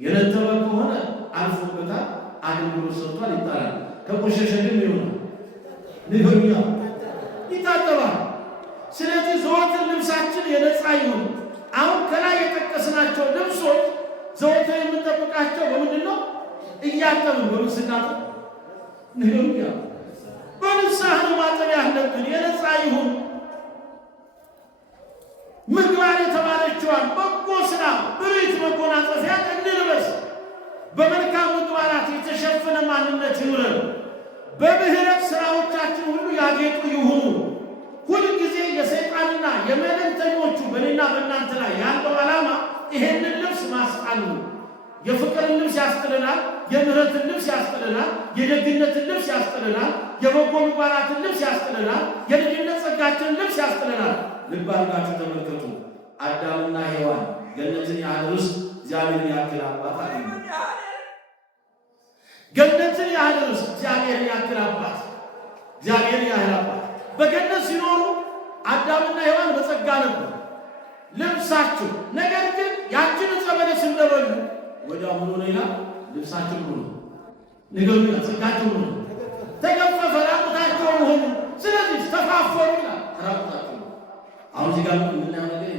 የነጠበ ከሆነ አልፎበታል፣ አገልግሎት ሰጥቷል፣ ይጣላል። ከቆሸሸ ግን ይሆናል ንገሩኛ ይታጠባል። ስለዚህ ዘወትር ልብሳችን የነጻ ይሁን። አሁን ከላይ የጠቀስናቸው ልብሶች ዘወትር የምንጠብቃቸው በምንድን ነው? እያጠብን በምን ስናጥብ? ንገሩኛ በንስሐ ማጠብ ያለብን የነጻ ይሁን። ምግባር የተባለችዋን በጎ ሥራ ብርት መጎናጸፊያ እንልበስ። በመልካም ምግባራት የተሸፈነ ማንነት ይኑረን። በምህረት ሥራዎቻችን ሁሉ ያጌጡ ይሁኑ። ሁልጊዜ የሰይጣንና የመለንተኞቹ በእኔና በእናንተ ላይ ያለው ዓላማ ይሄንን ልብስ ማስጣል ነው። የፍቅርን ልብስ ያስጥለናል፣ የምህረትን ልብስ ያስጥለናል፣ የደግነትን ልብስ ያስጥለናል፣ የበጎ ምግባራትን ልብስ ያስጥለናል፣ የልጅነት ጸጋችንን ልብስ ያስጥለናል። ልብ አድርጋችሁ ተመልከቱ። አዳምና ሔዋን ገነትን ያህል ርስት እግዚአብሔርን ያክል አባት አገኙ። ገነትን ያህል ርስት እግዚአብሔርን ያክል አባት፣ እግዚአብሔርን ያህል አባት በገነት ሲኖሩ አዳምና ሔዋን በጸጋ ነበር ልብሳቸው። ነገር ግን ያችን ዕፀ በለስ እንደበሉ ወዲያው ምን ሆነ ይላል? ልብሳቸው ሆነ። ንገሩኛ ጸጋቸው ሆነ፣ ተገፈፈ፣ ራቁታቸው ሆኑ። ስለዚህ ተፋፈሩ ይላል። ራቁታቸው አሁን እዚህ ጋር የምናየው ነገር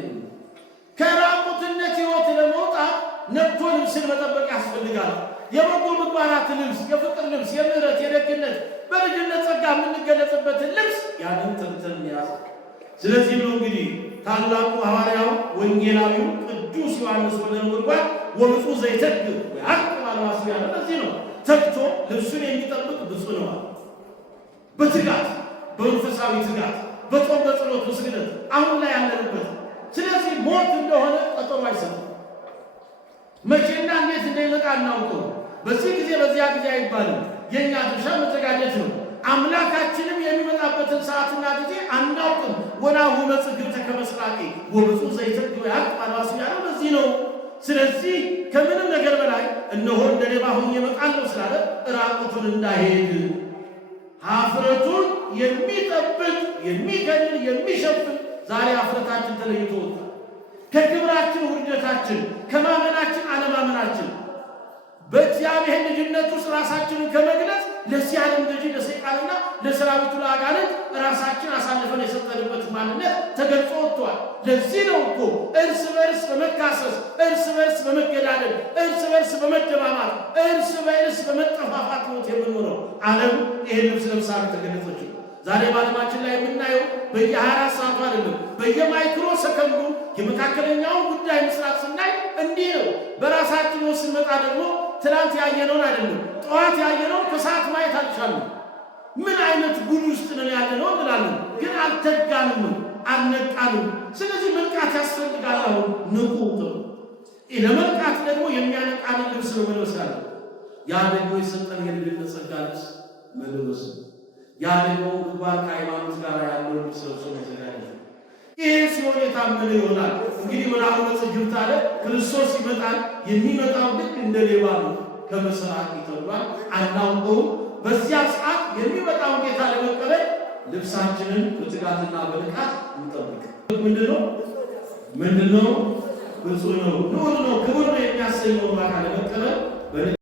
ከራቁትነት ሕይወት ለመውጣት ነቅቶ ልብስን መጠበቅ ያስፈልጋል። የበጎ ምግባራት ልብስ፣ የፍቅር ልብስ፣ የምህረት፣ የደግነት በልጅነት ጸጋ የምንገለጽበትን ልብስ ያንን ትርትን ያዝ። ስለዚህ ነው እንግዲህ ታላቁ ሐዋርያው ወንጌላዊው ቅዱስ ዮሐንስ ወልደ ነጎድጓድ ወብፁዕ ዘይተግህ ወያዕቅብ አልባሶ ያለው ለዚህ ነው። ተግቶ ልብሱን የሚጠብቅ ብፁዕ ነው። በትጋት በመንፈሳዊ ትጋት በጾም በጸሎት በስግደት አሁን ላይ ያለንበት። ስለዚህ ሞት እንደሆነ ቀጠሮ አይሰጥም። መቼና እንዴት እንደሚመጣ እናውቀው። በዚህ ጊዜ በዚያ ጊዜ አይባልም። የእኛ ድርሻ መዘጋጀት ነው። አምላካችንም የሚመጣበትን ሰዓትና ጊዜ አናውቅም። ወናሁ መጽግብተ ከመ ምስራቄ ወብፁዕ ዘይተግህ ወያዕቅብ አልባሶ ያለው ለዚህ ነው። ስለዚህ ከምንም ነገር በላይ እነሆ እንደ ሌባ ሆኜ እመጣለሁ ስላለ ራቁቱን እንዳይሄድ ኀፍረቱን የሚጠብቅ የሚከልል የሚሸፍን ዛሬ ኀፍረታችን ተለይቶ ወጣ። ከክብራችን ውርደታችን፣ ከማመናችን አለማመናችን፣ በእግዚአብሔር ልጅነት ውስጥ ራሳችንን ከመግለጽ ለዚህ ዓለም ገዢ ለሰይጣንና ለሰራዊቱ ለአጋንንት ራሳችን አሳልፈን የሰጠንበት ማንነት ተገልጾ ወጥቷል። ለዚህ ነው እኮ እርስ በርስ በመካሰስ፣ እርስ በርስ በመገዳደል፣ እርስ በርስ በመደማማት፣ እርስ በርስ በመጠፋፋት ሕይወት የምንኖረው። ዓለም ይሄን ልብስ ለብሳ ተገለጸችው። ዛሬ በዓለማችን ላይ የምናየው በየ24 ሰዓቱ አይደለም፣ በየማይክሮ ሰከንዱ የመካከለኛውን ጉዳይ ምስራቅ ስናይ እንዲህ ነው። በራሳችን ውስጥ ስንመጣ ደግሞ ትናንት ያየነውን አይደለም፣ ጠዋት ያየነውን ከሰዓት ማየት አልቻለም። ምን አይነት ጉድ ውስጥ ነን ያለነው እንላለን። ግን አልተጋንም፣ አልነቃንም። ስለዚህ መንቃት ያስፈልጋል። አሁን ንቁ። ለመንቃት ደግሞ የሚያነቃን ልብስ ነው መልበስ ያለው። ያ ደግሞ የሰጠን የልጅነት ጸጋ ልብስ መልበስ ነው። ያ ደግሞ ምግባር ከሃይማኖት ጋር ያለው ልብስ ለብሶ መዘጋጀት። ይሄ ሲሆን የታመነ ይሆናል። እንግዲህ ምናሁ መጽግብት አለ ክርስቶስ ይመጣል። የሚመጣው ግን እንደ ሌባ ነው ከመሰራቂ ተብሏል። አናውቀውም። በዚያ ሰዓት የሚመጣውን ጌታ ለመቀበል ልብሳችንን በትጋትና በንቃት እንጠብቅ። ምንድነው? ብፁዕ ነው፣ ንዑድ ነው፣ ክቡር ነው የሚያሰኘውን ዋጋ ለመቀበል